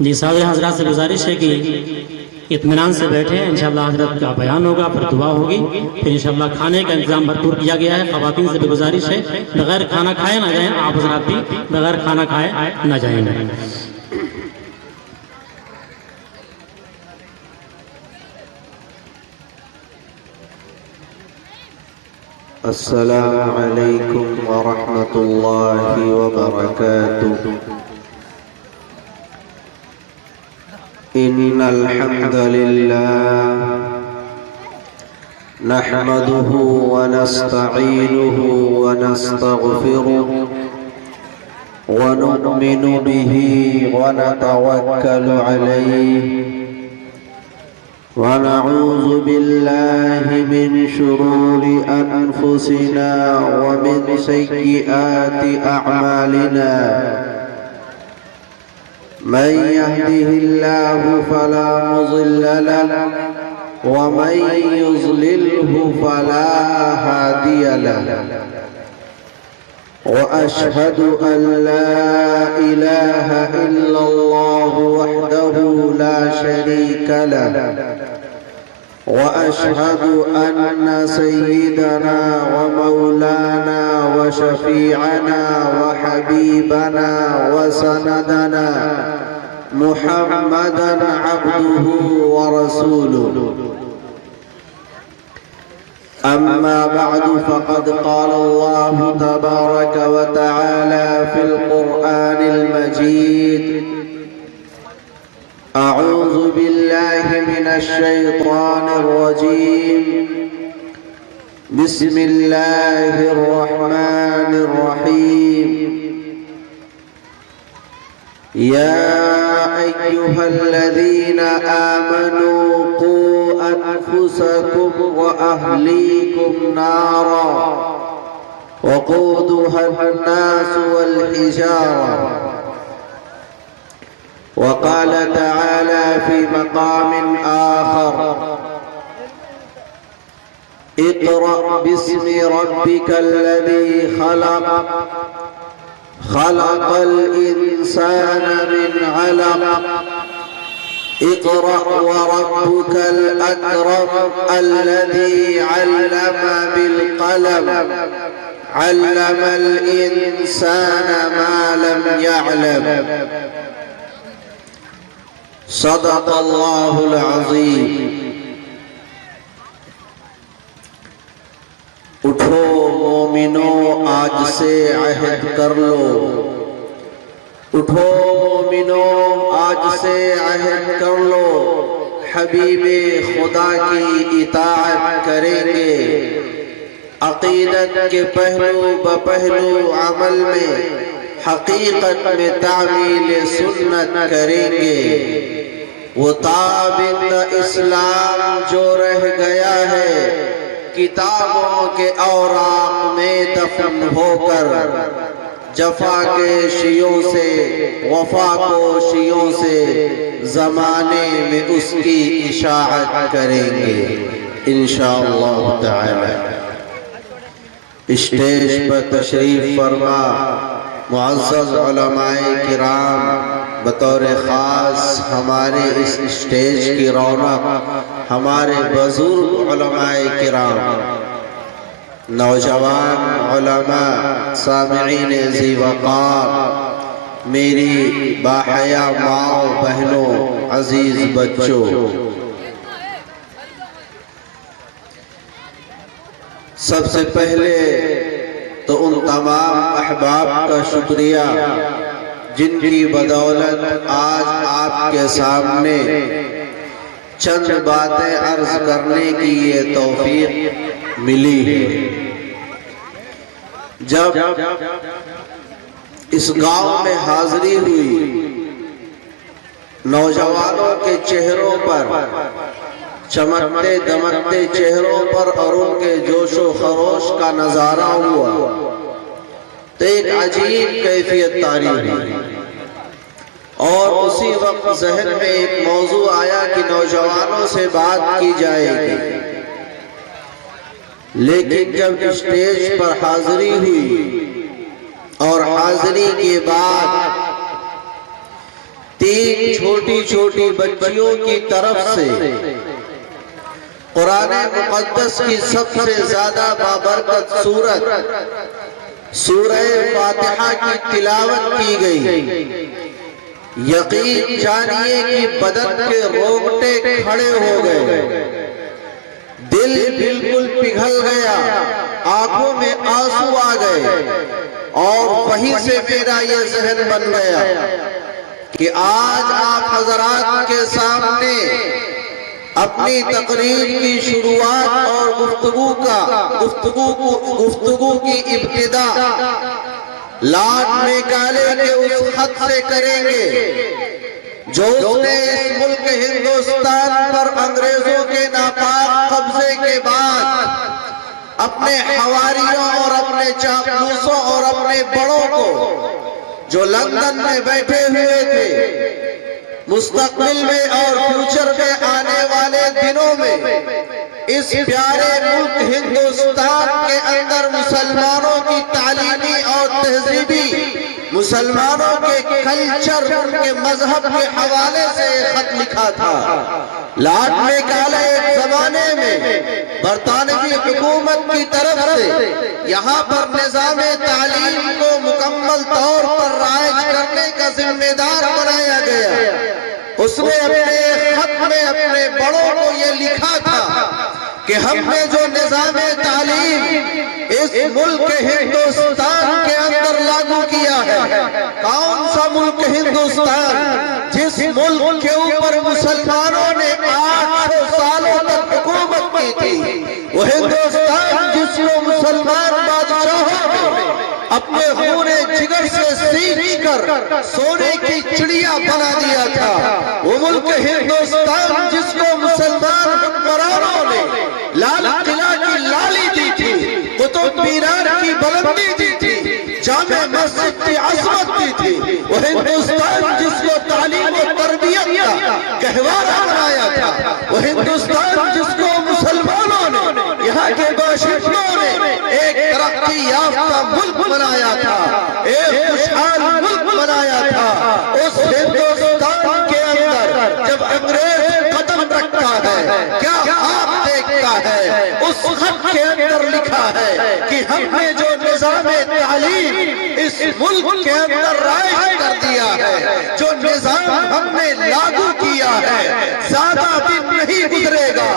جی سارے حضرات سے گزارش ہے کہ اطمینان سے بیٹھے، انشاءاللہ حضرت کا بیان ہوگا، پھر دعا ہوگی، پھر انشاءاللہ کھانے کا انتظام بھرپور کیا گیا ہے۔ خواتین سے بھی گزارش ہے بغیر کھانا کھائے نہ جائیں، آپ حضرات بھی بغیر کھانا کھائے نہ جائیں گے۔ السلام علیکم ورحمۃ اللہ وبرکاتہ۔ ان الحمد للہ نحمده ونستعینه ونستغفره ونؤمن به ونتوکل علیہ ونعوذ بالله من شرور أنفسنا ومن سيئات أعمالنا، من يهده الله فلا مضل له ومن يضلله فلا هادي له، وأشهد أن لا إله إلا الله وحده لا شريك له، وأشهد أن سيدنا ومولانا وشفيعنا وحبيبنا وسندنا محمدا عبده ورسوله، أما بعد فقد قال الله تبارك وتعالى في القرآن المجيد: أعوذ بالله من الشيطان الرجيم، بسم الله الرحمن الرحيم، يا أيها الذين آمنوا قوا أنفسكم وأهليكم نارا وقودها الناس والحجارة، وقال تعالى في مقام آخر: اقرأ باسم ربك الذي خلق، خلق الإنسان من علق، اقرأ وربك الأكرم الذي علم بالقلم، علم الإنسان ما لم يعلم، صدق اللہ العظیم۔ اٹھو مومنو آج سے عہد کر لو، اٹھو مومنو آج سے عہد کر لو، حبیب خدا کی اطاعت کریں گے، عقیدت کے پہلو بپہلو عمل میں حقیقت میں تعمیل سنت کریں گے، وہ تابند اسلام جو رہ گیا ہے کتابوں کے اوراق میں دفن ہو کر، جفا کے شیوں سے وفا کو شیوں سے زمانے میں اس کی اشاعت کریں گے انشاءاللہ تعالی۔ اسٹیج پر تشریف فرما معزز علماء کرام، بطور خاص ہمارے اس اسٹیج کی رونق ہمارے بزرگ علماء کرام، نوجوان علماء، سامعین ذی وقار، میری باحیا ماؤں بہنوں، عزیز بچوں، سب سے پہلے تو ان تمام احباب کا شکریہ جن کی بدولت آج آپ کے سامنے چند باتیں عرض کرنے کی یہ توفیق ملی ہے۔ جب اس گاؤں میں حاضری ہوئی، نوجوانوں کے چہروں پر، چمکتے دمکتے چہروں پر اور ان کے جوش و خروش کا نظارہ ہوا تو ایک عجیب کیفیت طاری ہوئی، اور اسی وقت ذہن میں ایک موضوع آیا کہ نوجوانوں سے بات کی جائے گی، لیکن جب اسٹیج پر حاضری ہوئی اور حاضری کے بعد 3 چھوٹی چھوٹی بچیوں کی طرف سے قرآن مقدس کی سب سے زیادہ بابرکت سورت سورہ فاتحہ کی تلاوت کی گئی۔ یقین جانیے کہ بدن کے رونگٹے کھڑے ہو گئے، دل بالکل پگھل گیا، آنکھوں میں آنسو آ گئے، اور وہیں سے میرا یہ ذہن بن گیا کہ آج آپ حضرات کے سامنے اپنی تقریر کی شروعات اور گفتگو کی ابتدا لارڈ میکالے کے اس خط سے کریں گے جو اس نے اس ملک ہندوستان پر انگریزوں کے ناپاک قبضے کے بعد اپنے حواریوں اور اپنے چاپلوسوں اور اپنے بڑوں کو جو لندن میں بیٹھے ہوئے تھے، مستقبل میں اور فیوچر میں آنے والے دنوں میں اس پیارے ملک ہندوستان کے اندر مسلمانوں کی تعلیمی اور تہذیبی، مسلمانوں کے کلچر، ان کے مذہب کے حوالے سے خط لکھا تھا۔ لارڈ میکالے ایک زمانے میں برطانوی حکومت کی طرف سے یہاں پر نظام تعلیم کو مکمل طور پر رائج کرنے کا ذمہ دار بنایا گیا۔ اس نے اپنے خط میں اپنے بڑوں کو یہ لکھا تھا کہ ہم نے جو نظام تعلیم اس ملک ہندوستان کے اندر لاگو کیا ہے، کون سا ملک ہندوستان جس ملک کے اوپر مسلمانوں نے 800 سالوں تک حکومت کی تھی، وہ ہندوستان جس کو مسلمان بادشاہوں نے اپنے خون جگر سے سینچ کر سونے کی چڑیا بنا دیا تھا، وہ ملک ہندوستان جس کو مسلمان حکمرانوں نے لال قلعہ کی لالی دی تھی، قطب مینار کی بلندی دی تھی، جامع مسجد کی عظمت دی تھی، وہ ہندوستان جس کو تعلیم و تربیت کا گہوارہ بنایا تھا، وہ ہندوستان جس کو مسلمانوں نے، یہاں کے باشندوں نے ایک ترقی یافتہ ملک بنایا تھا، ایک خوشحال ملک بنایا تھا۔ اس ہندوستان کے اندر جب انگریز قدم رکھتا ہے، کیا آپ دیکھتا ہے؟ اس خط کے اندر لکھا ہے کہ ہم نے جو نظام تعلیم اس ملک کے اندر رائج کر دیا ہے، جو نظام ہم نے لاگو کیا ہے، زیادہ دن نہیں گزرے گا،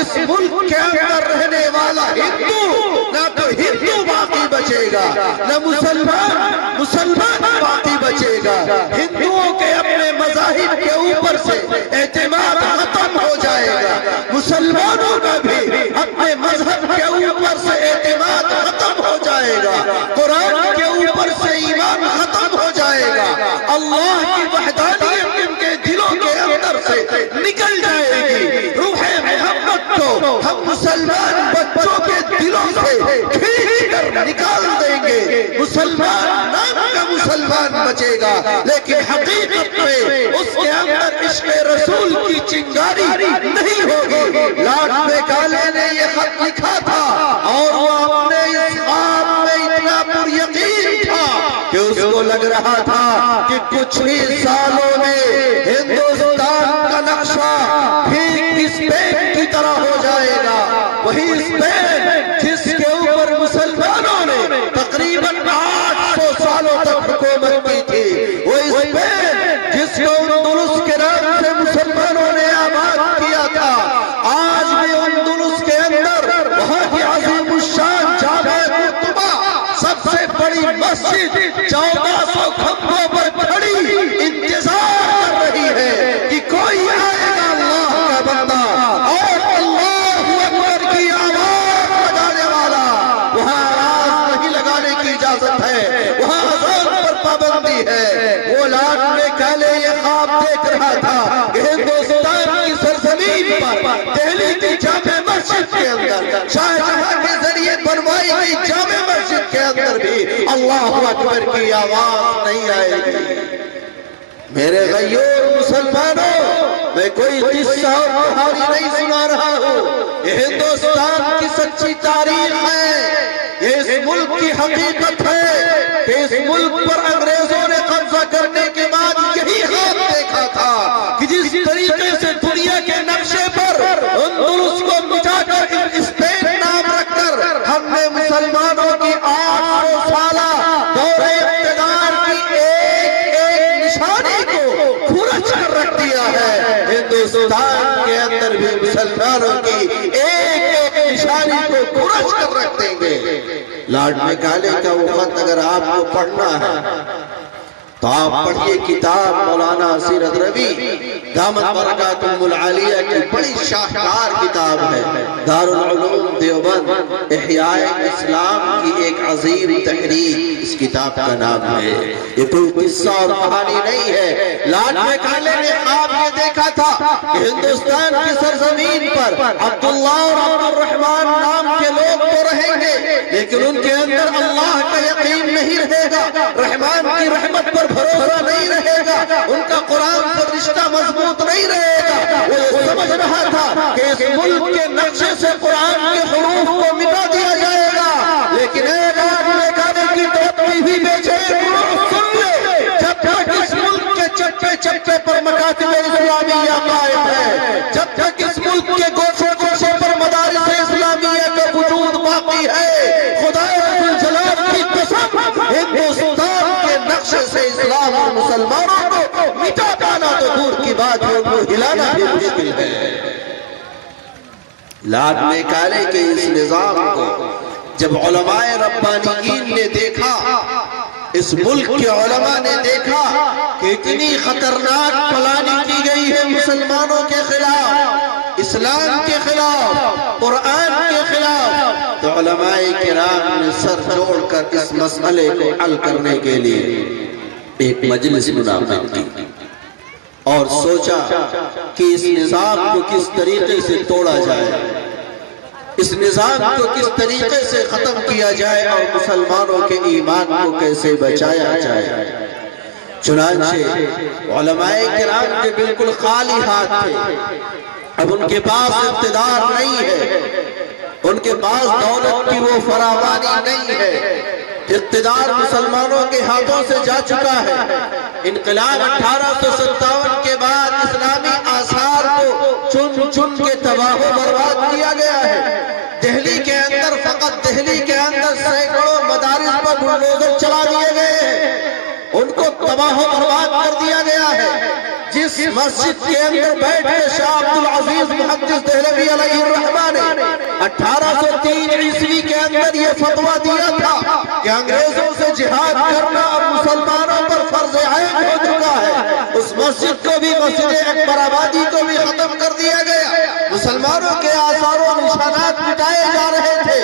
اس ملک کے اندر رہنے والا ہندو نہ تو ہندو باقی بچے گا، نہ مسلمان باقی بچے گا۔ ہندوؤں کے اپنے مذاہب کے اوپر سے اعتماد ختم ہو جائے گا، مسلمانوں کا بھی اپنے مذہب کے اوپر سے اعتماد ختم ہو جائے گا، قرآن کے اوپر سے ایمان ختم ہو جائے گا، اللہ کی وحدانیت ان کے دلوں کے اندر سے نکل جائے گی۔ روح محمد کو ہم مسلمان بچوں کے دلوں سے کھینچ کر نکال دیں گے، مسلمان نام کا مسلمان بچے گا، لیکن حقیقت میں اس کے اندر عشق رسول کی چنگاری نہیں ہوگی۔ لارڈ میکالے نے یہ خط لکھا تھا، اور وہ اپنے اس خواب میں اتنا پر یقین تھا کہ اس کو لگ رہا تھا کہ کچھ ہی سالوں میں ہندوستان کا نقشہ ٹھیک اسپین کی طرح ہو جائے گا، وہی اسپین جس کے اوپر مسلمانوں نے تقریباً 800 سالوں تک حکومت کی تھی، وہ اسپین جس کو اندلس کے نام سے مسلمانوں نے آباد کیا تھا، آج بھی اندلس کے اندر وہاں کی عظیم الشان جامع قرطبہ سب سے بڑی مسجد 1400 کھمبوں پر کھڑی انتظار کر رہی ہے کہ کوئی آئے گا اللہ کا بندہ اور اللہ اکبر کی آواز لگانے والا۔ وہاں آواز نہیں لگانے کی اجازت ہے، وہاں اذان پر پابندی ہے۔ وہ لارڈ میکالے یہ خواب دیکھ رہا تھا کہ ہندوستان کی سرزمین پر دہلی کی جامع مسجد کے اندر، شاہ جہاں کے ذریعے بنوائی گئی جامع مسجد کے اندر بھی اللہ اکبر کی آواز نہیں آئے گی۔ میرے غیور مسلمانوں، میں کوئی قصہ اور کہانی نہیں سنا رہا ہوں، یہ ہندوستان کی سچی تاریخ ہے، یہ اس ملک کی حقیقت ہے کہ اس ملک پر انگریزوں نے قبضہ کرنے کے بعد یہی خواب دیکھا ہندوستان کے اندر بھی مسلمانوں کی ایک ایک نشانی کو کھرچ کر رکھ دیں گے۔ لارڈ میکالے کا وہ خط اگر آپ کو پڑھنا ہے تو آپ پڑھیے کتاب مولانا سیرت ربی دامت برکاتہم العالیہ کی بڑی شاہکار کتاب ہے۔ دارالعلوم دیوبند احیاء اسلام کی ایک عظیم تحریک اس کتاب کا نام ہے۔ یہ کوئی قصہ اور کہانی نہیں ہے۔ لارڈ میکالے نے خواب یہ دیکھا تھا کہ ہندوستان کی سرزمین پر عبداللہ اور عبد الرحمن نام کے لوگ تو رہیں گے لیکن ان کے اندر اللہ کا یقین نہیں رہے گا، رحمان کی رحمت پر بھروسہ نہیں رہے گا، ان کا قرآن پر رشتہ مضبوط نہیں رہے گا۔ وہ یہ سمجھ رہا تھا کہ اس ملک کے نقشے سے قرآن کے حروف کو مٹا دیا جائے گا، لیکن ایک آدمی میکالے کی توقع بھی بیچے سن لے، جب تک اس ملک کے چپے چپے پر مکاتب اسلامیہ قائم ہے، جب تک اس ملک کے گوشے گوشے پر مدارس اسلامیہ کا وجود باقی ہے، خدا رب الجلال کی قسم ہندوستان کے نقشے سے اسلام اور مسلمانوں کو مٹا پانا تو دور کی بات ہے، ان کو ہلانا بھی مشکل ہے۔ لارڈ میکالے کے اس نظام کو جب علماء ربانیین نے دیکھا، اس ملک کے علماء نے دیکھا کہ اتنی خطرناک پلاننگ کی گئی ہے مسلمانوں کے خلاف، اسلام کے خلاف، قرآن کے خلاف، تو علماء کرام نے سر جوڑ کر اس مسئلے کو حل کرنے کے لیے ایک مجلس منعقد کی اور سوچا کہ اس نظام کو کس طریقے سے توڑا جائے، اس نظام کو کس طریقے سے ختم کیا جائے اور مسلمانوں کے ایمان کو کیسے بچایا جائے۔ چنانچہ علماء کرام کے بالکل خالی ہاتھ تھے، اب ان کے پاس اقتدار نہیں ہے، ان کے پاس دولت کی وہ فراوانی نہیں ہے، اقتدار مسلمانوں کے ہاتھوں سے جا چکا ہے۔ انقلاب 1857 کے بعد اسلامی آثار کو چن چن کے تباہ و برباد کیا گیا ہے۔ دہلی کے اندر، فقط دہلی کے اندر سینکڑوں مدارس پر بلڈوزر چلا دیے گئے ہیں، ان کو تباہ و برباد کر دیا گیا ہے۔ جس مسجد کے اندر بیٹھ کے شاہ عبدالعزیز محدث دہلوی علیہ الرحمہ نے 1803 عیسوی کے اندر یہ فتویٰ دیا تھا کہ انگریزوں سے جہاد کرنا اور مسلمانوں پر فرض عین ہو چکا ہے، اس مسجد کو بھی، مسجد اکبر آبادی کو بھی ختم کر دیا گیا، مسلمانوں کے آثار و نشانات مٹائے جا رہے تھے۔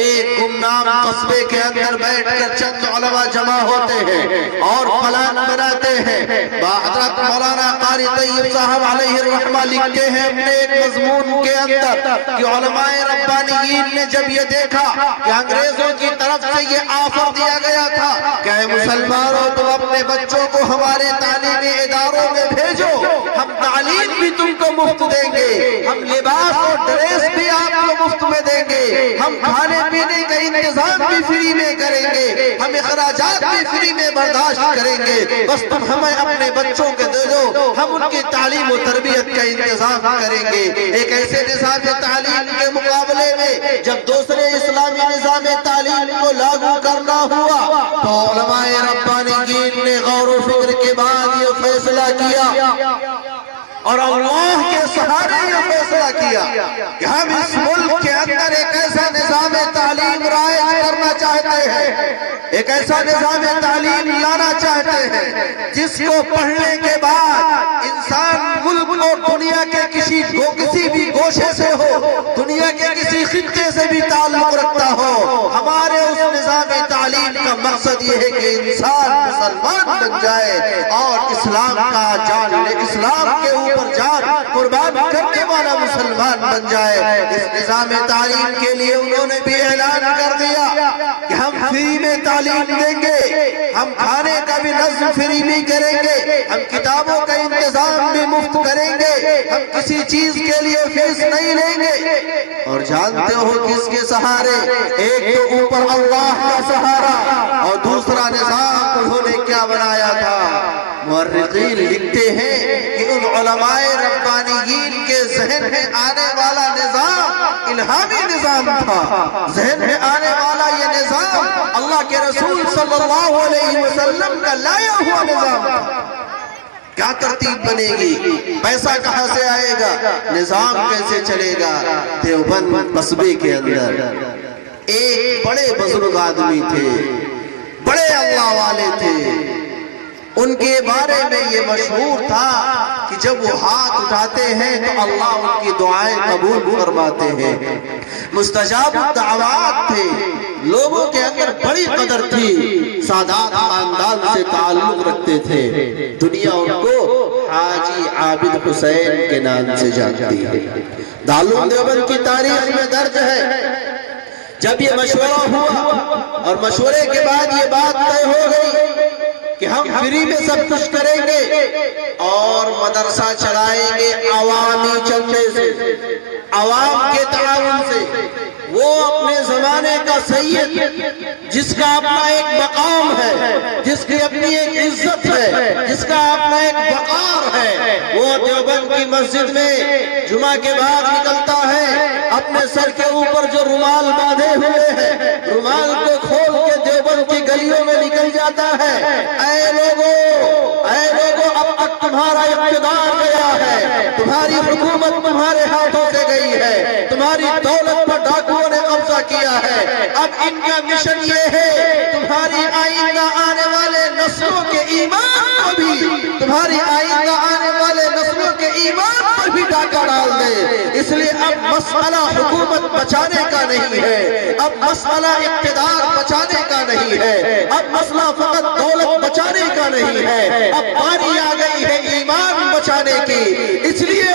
ایک گمنام قصبے کے اندر بیٹھ کر چند علماء جمع ہوتے ہیں اور پلان بناتے ہیں۔ حضرت مولانا قاری طیب صاحب علیہ الرحمہ لکھتے ہیں اپنے ایک مضمون کے اندر کہ علماء ربانیین نے جب یہ دیکھا کہ انگریزوں کی طرف سے یہ آفر دیا گیا تھا کہ اے مسلمانوں تم اپنے بچوں کو ہمارے تعلیمی اداروں میں بھیجو، ہم تعلیم بھی تم کو مفت دیں گے، ہم لباس اور ڈریس بھی آپ کو مفت میں دیں گے، ہم کھانے پینے کا انتظام بھی فری میں کریں گے، ہم اخراجات بھی فری میں برداشت کریں گے، بس تم ہمیں اپنے بچوں کے دے دو، ہم ان کی تعلیم و تربیت کا انتظام کریں گے۔ ایک ایسے نظام تعلیم کے مقابلے میں جب دوسرے اسلامی نظام تعلیم کو لاگو کرنا ہوا تو علماء ربانیین نے غور و فکر کے بعد یہ فیصلہ کیا اور اللہ کے سہارے یہ فیصلہ کیا کہ ہم اس ملک کے اندر ایک ایسا نظام تعلیم رائج کرنا چاہتے ہیں، ایک ایسا نظام تعلیم لانا چاہتے ہیں جس کو پڑھنے کے بعد انسان ملک اور دنیا کے کسی بھی گوشے سے ہو، دنیا کے کسی خطے سے بھی تعلق رکھتا ہو، ہمارے اس نظام تعلیم کا مقصد یہ ہے کہ انسان مسلمان بن جائے اور اسلام کا جان لے، اسلام کے اوپر جان قربان کرنے والا مسلمان بن جائے۔ اس نظام تعلیم کے لیے انہوں نے بھی اعلان کر دیا کہ ہم فری میں تعلیم دیں گے، ہم کھانے کا بھی نظم فری بھی کریں گے، ہم کتابوں کا انتظام بھی مفت کریں گے، ہم کسی چیز کے لیے فیس نہیں لیں گے۔ اور جانتے ہو کس کے سہارے؟ ایک تو اوپر اللہ کا سہارا اور دوسرا نظام انہوں نے کیا بنایا تھا؟ مورخین لکھتے ہیں کہ ان علماء ربانیین کے ذہن میں آنے والا نظام الہامی نظام تھا، ذہن میں آنے والا یہ نظام اللہ کے رسول صلی اللہ علیہ وسلم کا لایا ہوا نظام تھا۔ کیا ترتیب بنے گی؟ پیسہ کہاں سے آئے گا؟ نظام کیسے چلے گا؟ دیوبند قصبے کے اندر ایک بڑے بزرگ آدمی تھے، بڑے اللہ والے تھے، ان کے بارے میں یہ مشہور تھا کہ جب وہ ہاتھ اٹھاتے ہیں تو اللہ ان کی دعائیں قبول فرماتے ہیں، مستجاب الدعوات تھے، لوگوں کے اندر بڑی قدر تھی، سادات خاندان سے تعلق رکھتے تھے، دنیا ان کو حاجی عابد حسین کے نام سے جانتی ہے۔ دارالعلوم دیوبند کی تاریخ میں درج ہے جب یہ مشورہ ہوا اور مشورے کے بعد یہ بات طے ہو گئی کہ ہم فری میں سب کچھ کریں گے اور مدرسہ چلائیں گے عوامی چندے سے، عوام کے تعاون سے، وہ اپنے زمانے کا سید جس کا اپنا ایک مقام ہے، جس کی اپنی ایک عزت ہے، جس کا اپنا ایک وقار ہے، وہ دیوبند کی مسجد میں جمعہ کے بعد نکلتا ہے، اپنے سر کے اوپر جو رومال باندھے ہوئے ہیں رومال کو کھول کے دیوبند کی گلیوں میں نکل جاتا ہے۔ اے لوگوں اب تک تمہارا اقتدار گیا ہے، تمہاری حکومت تمہارے ہاتھوں سے گئی ہے، تمہاری دولت پر ڈاکوؤں نے قبضہ کیا ہے، اب ان کا مشن یہ ہے تمہاری آئندہ آنے والے نسلوں کے ایمان کو بھی، تمہاری آئندہ آنے والے نسلوں کے ایمان پر بھی ڈاکہ ڈال دے۔ اس لیے اب مسئلہ حکومت بچانے کا نہیں ہے، اب مسئلہ اقتدار بچانے کا نہیں ہے، اب مسئلہ فقط دولت بچانے کا نہیں ہے، اب باری آ گئی ہے ایمان بچانے کی۔ اس لیے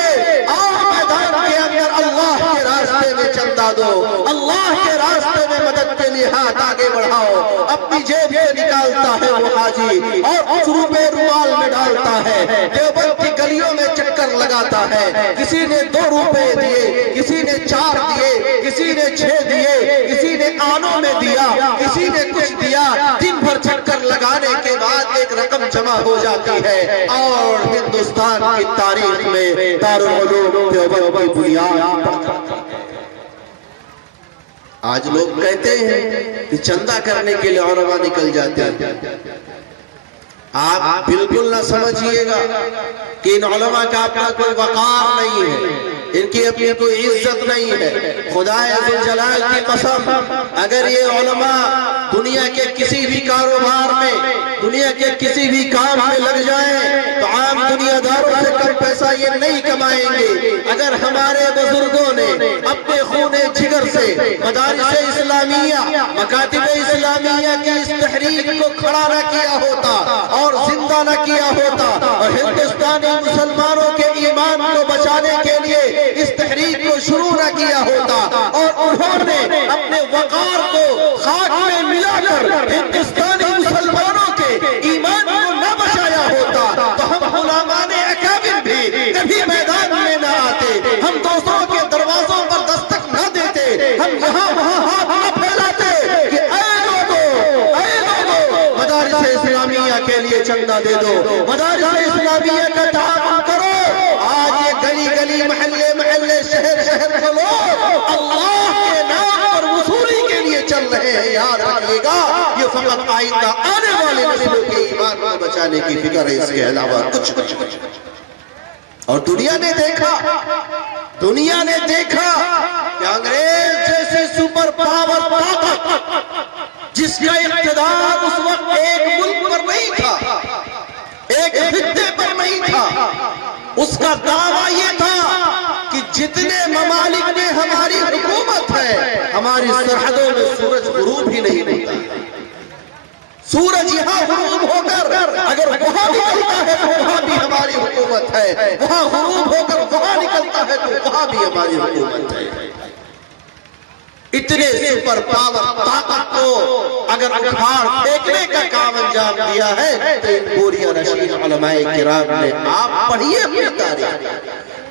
آؤ میدان کے اندر اللہ کے راستے میں چندہ دو، اللہ کے راستے میں مدد کے لیے ہاتھ آگے بڑھاؤ۔ اپنی جیب سے نکالتا ہے وہ حاجی اور کچھ روپے رومال میں ڈالتا ہے، دیوبند کی گلیوں میں چکر لگاتا ہے، کسی نے 2 روپے دیے، کسی نے 4 دیے، کسی نے 6 دیے، کسی نے آنوں میں دیا، کسی نے کچھ دیا، دن بھر چکر لگانے کے بعد ایک رقم جمع ہو جاتی ہے اور ہندوستان کی تاریخ میں دارالعلوم دیوبند کی بنیاد پڑتی ہے۔ آج لوگ کہتے ہیں کہ چندہ کرنے کے لیے علماء نکل جاتے ہیں، آپ بالکل نہ سمجھیے گا کہ ان علماء کا اپنا کوئی وقار نہیں ہے، ان کی اپنی کوئی عزت نہیں ہے۔ خدا ذوالجلال کی قسم، اگر یہ علماء دنیا کے کسی بھی کاروبار میں، دنیا کے کسی بھی کام میں لگ جائیں تو عام دنیا داروں سے کم پیسہ یہ نہیں کمائیں گے۔ اگر ہمارے بزرگوں نے اپنے خون جگر سے مدارس اسلامیہ، مکاتب اسلامیہ کی اس تحریک کو کھڑا نہ کیا ہوتا اور زندہ نہ کیا ہوتا اور ہندوستانی مسلمانوں کے ایمان کو بچانے کے لیے اس تحریک کو شروع نہ کیا ہوتا اور انہوں نے اپنے وقار کو خاک میں ملا کر ہندوستانی مسلمانوں کے ایمان کو نہ بچایا ہوتا تو ہم علماء اکابر بھی کبھی میدان میں نہ آتے، ہم دوستوں کے دروازوں پر دستک نہ دیتے، ہم یہاں وہاں ہاتھ نہ پھیلاتے کہ اے لوگوں مدارس اسلامیہ کے لیے چندہ دے دو، مدارس اسلامیہ کا تعاون کرو۔ آج یہ گلی گلی محلے محلے شہر شہر کے لوگ اللہ کے نام پر وصولی کے لیے چل رہے ہیں، یاد رکھیے گا یہ فقط آئندہ آنے والے نسلوں کے ایمان کو بچانے کی فکر ہے، اس کے علاوہ کچھ اور دنیا نے دیکھا کہ انگریز جیسے سپر پاور طاقت جس کا اقتدار اس وقت ایک ملک پر نہیں تھا، ایک خطے پر نہیں تھا، اس کا دعویٰ یہ تھا کہ جتنے ممالک میں ہماری حکومت ہے ہماری سرحدوں میں سورج غروب ہی نہیں ہوتا، سورج یہاں غروب ہو کر اگر وہاں نکلتا ہے تو وہاں بھی ہماری حکومت ہے، وہاں غروب ہو کر وہاں نکلتا ہے تو وہاں بھی ہماری حکومت ہے۔ اتنے سپر پاور طاقت کو اگر اکھاڑ پھینکنے کا کام انجام دیا ہے تو ان بوریہ نشین علماء کرام نے، آپ پڑھیے اپنی تاریخ،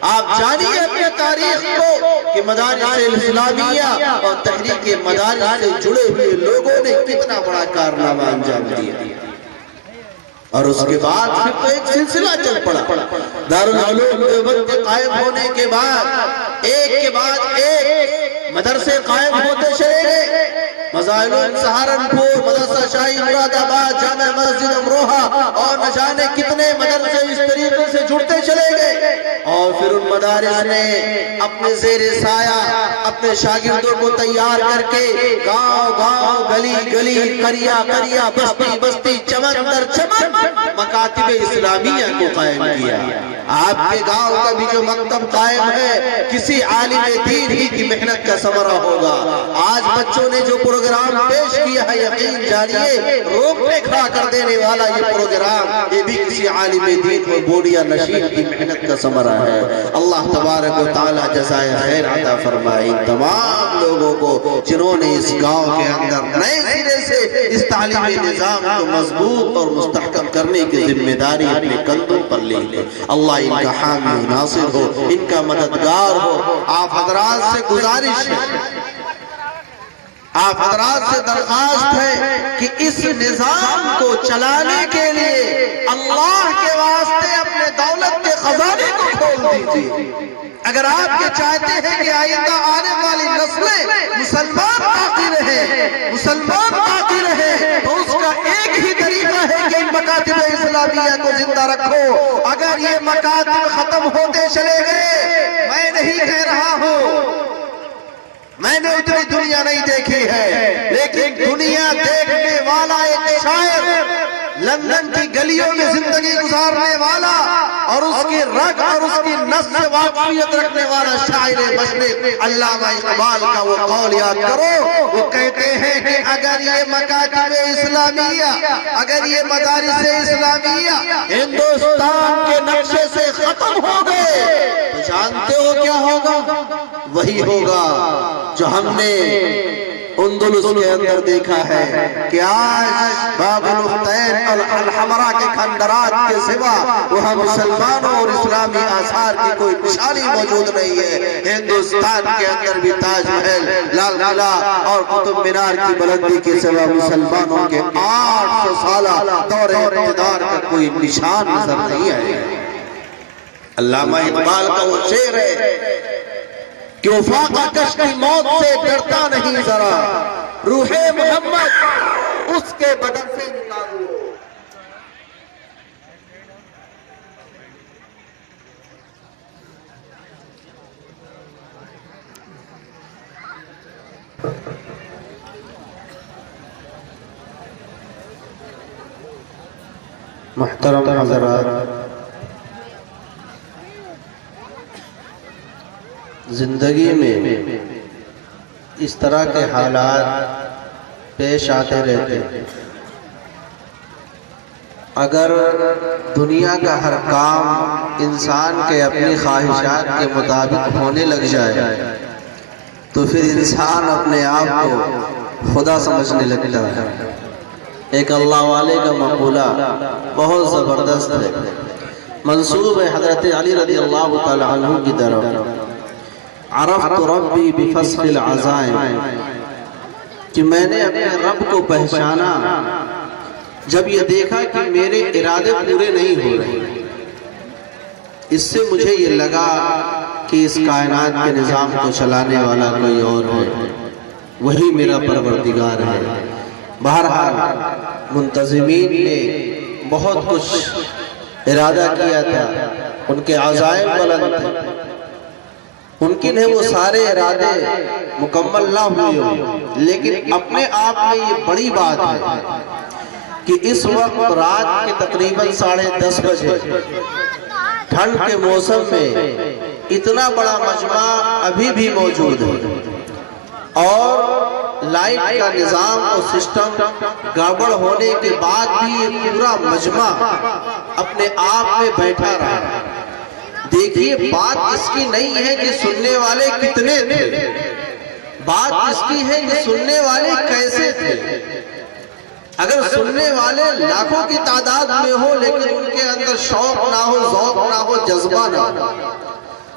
آپ جانیے اپنی تاریخ کو کہ مدارس اسلامیہ اور تحریک مدارس سے جڑے ہوئے لوگوں نے کتنا بڑا کارنامہ انجام دیا، اور اس کے بعد پھر تو ایک سلسلہ چل پڑا۔ دارالعلوم دیوبند کے قائم ہونے کے بعد ایک کے بعد ایک مدرسے قائم ہوتے چلے گئے، فضائل سہارنپور، مدرسہ شاہی مراد آباد، جامع مسجد امروہہ اور نہ جانے کتنے مدرسے اس طریقے سے جڑتے چلے گئے، اور پھر ان مدارس نے اپنے زیر سایہ اپنے شاگردوں کو تیار کر کے گاؤں گاؤں، گلی گلی، قریہ قریہ، بستی بستی، چمن در چمن مکاتب اسلامیہ کو قائم کیا۔ آپ کے گاؤں کا بھی جو مکتب قائم ہے کسی عالم دین ہی کی محنت کا ثمرہ ہوگا۔ آج بچوں نے جو پروگرام پیش کیا ہے، یقین جانیے روکنے کھڑا کر دینے والا یہ پروگرام، یہ بھی کسی عالم دین اور بوڑیا نشین کی محنت کا ثمرہ ہے۔ اللہ تبارک و تعالی جزائے خیر عطا فرمائے ان تمام لوگوں کو جنہوں نے اس گاؤں کے اندر نئے سرے سے اس تعلیمی نظام کو مضبوط اور مستحکم کرنے کی ذمہ داری اپنے کندھوں پر لی ہے۔ اللہ ان کا حامی و ناصر ہو، ان کا مددگار ہو۔ آپ حضرات سے گزارش ہے، آپ حضرات سے درخواست ہے کہ اس نظام کو چلانے کے لیے اللہ کے واسطے اپنے دولت کے خزانے کو کھول دیجیے۔ اگر آپ یہ چاہتے ہیں کہ آئندہ آنے والی نسلیں مسلمان باقی رہیں، مسلمان باقی رہیں، تو اس کا ایک ہی طریقہ ہے کہ ان مکاتب اسلامیہ کو زندہ رکھو۔ اگر یہ مکاتب ختم ہوتے چلے گئے، میں نہیں کہہ رہا ہوں، میں نے اتنی دنیا نہیں دیکھی ہے، لیکن دنیا دیکھنے والا ایک شاعر، لندن کی گلیوں میں زندگی گزارنے والا اور اس کی رگ اور اس کی نسل سے واقفیت رکھنے والا شاعر مشرق علامہ اقبال کا وہ قول یاد کرو۔ وہ کہتے ہیں کہ اگر یہ مکاتب اسلامیہ، اگر یہ مدارس اسلامیہ ہندوستان کے نقشے سے ختم ہو گئے تو جانتے ہو کیا ہوگا؟ وہی ہوگا جو ہم نے اندلس کے اندر دیکھا ہے کہ آج باب الاختین اور الحمرہ کے کھنڈرات کے سوا وہاں مسلمانوں اور اسلامی آثار کی کوئی نشانی موجود نہیں ہے۔ ہندوستان کے اندر بھی تاج محل، لال قلعہ اور قطب مینار کی بلندی کے سوا مسلمانوں کے 800 سالہ دور اقتدار کا کوئی نشان نظر نہیں آیا۔ علامہ اقبال کا وہ شعر ہے کہ وفاقہ کش کی موت سے ڈرتا نہیں ذرا، روح محمد اس کے بدن سے نکالو۔ محترم حضرات، زندگی میں اس طرح کے حالات پیش آتے رہتے ہیں۔ اگر دنیا کا ہر کام انسان کے اپنی خواہشات کے مطابق ہونے لگ جائے تو پھر انسان اپنے آپ کو خدا سمجھنے لگتا ہے۔ ایک اللہ والے کا مقولہ بہت زبردست ہے، منسوب ہے حضرت علی رضی اللہ تعالی عنہ کی طرف۔ عرفت ربی بفسخ العزائم، کہ میں نے اپنے رب کو پہچانا جب یہ دیکھا کہ میرے ارادے پورے نہیں ہو رہے۔ اس سے مجھے یہ لگا کہ اس کائنات کے نظام کو چلانے والا کوئی اور ہے، وہی میرا پروردگار ہے۔ بہرحال منتظمین نے بہت کچھ ارادہ کیا تھا، ان کے عزائم بلند تھے، ممکن ہے وہ سارے ارادے مکمل نہ ہوئے ہوں، لیکن اپنے آپ میں یہ بڑی بات ہے کہ اس وقت رات کے تقریباً 10:30 بجے ٹھنڈ کے موسم میں اتنا بڑا مجمع ابھی بھی موجود ہے، اور لائٹ کا نظام اور سسٹم گڑبڑ ہونے کے بعد بھی یہ پورا مجمع اپنے آپ میں بیٹھا رہا۔ دیکھیے بات اس کی نہیں ہے کہ سننے والے کتنے تھے، بات اس کی ہے کہ سننے والے کیسے تھے۔ اگر سننے والے لاکھوں کی تعداد میں ہو لیکن ان کے اندر شوق نہ ہو، ذوق نہ ہو، جذبہ نہ ہو،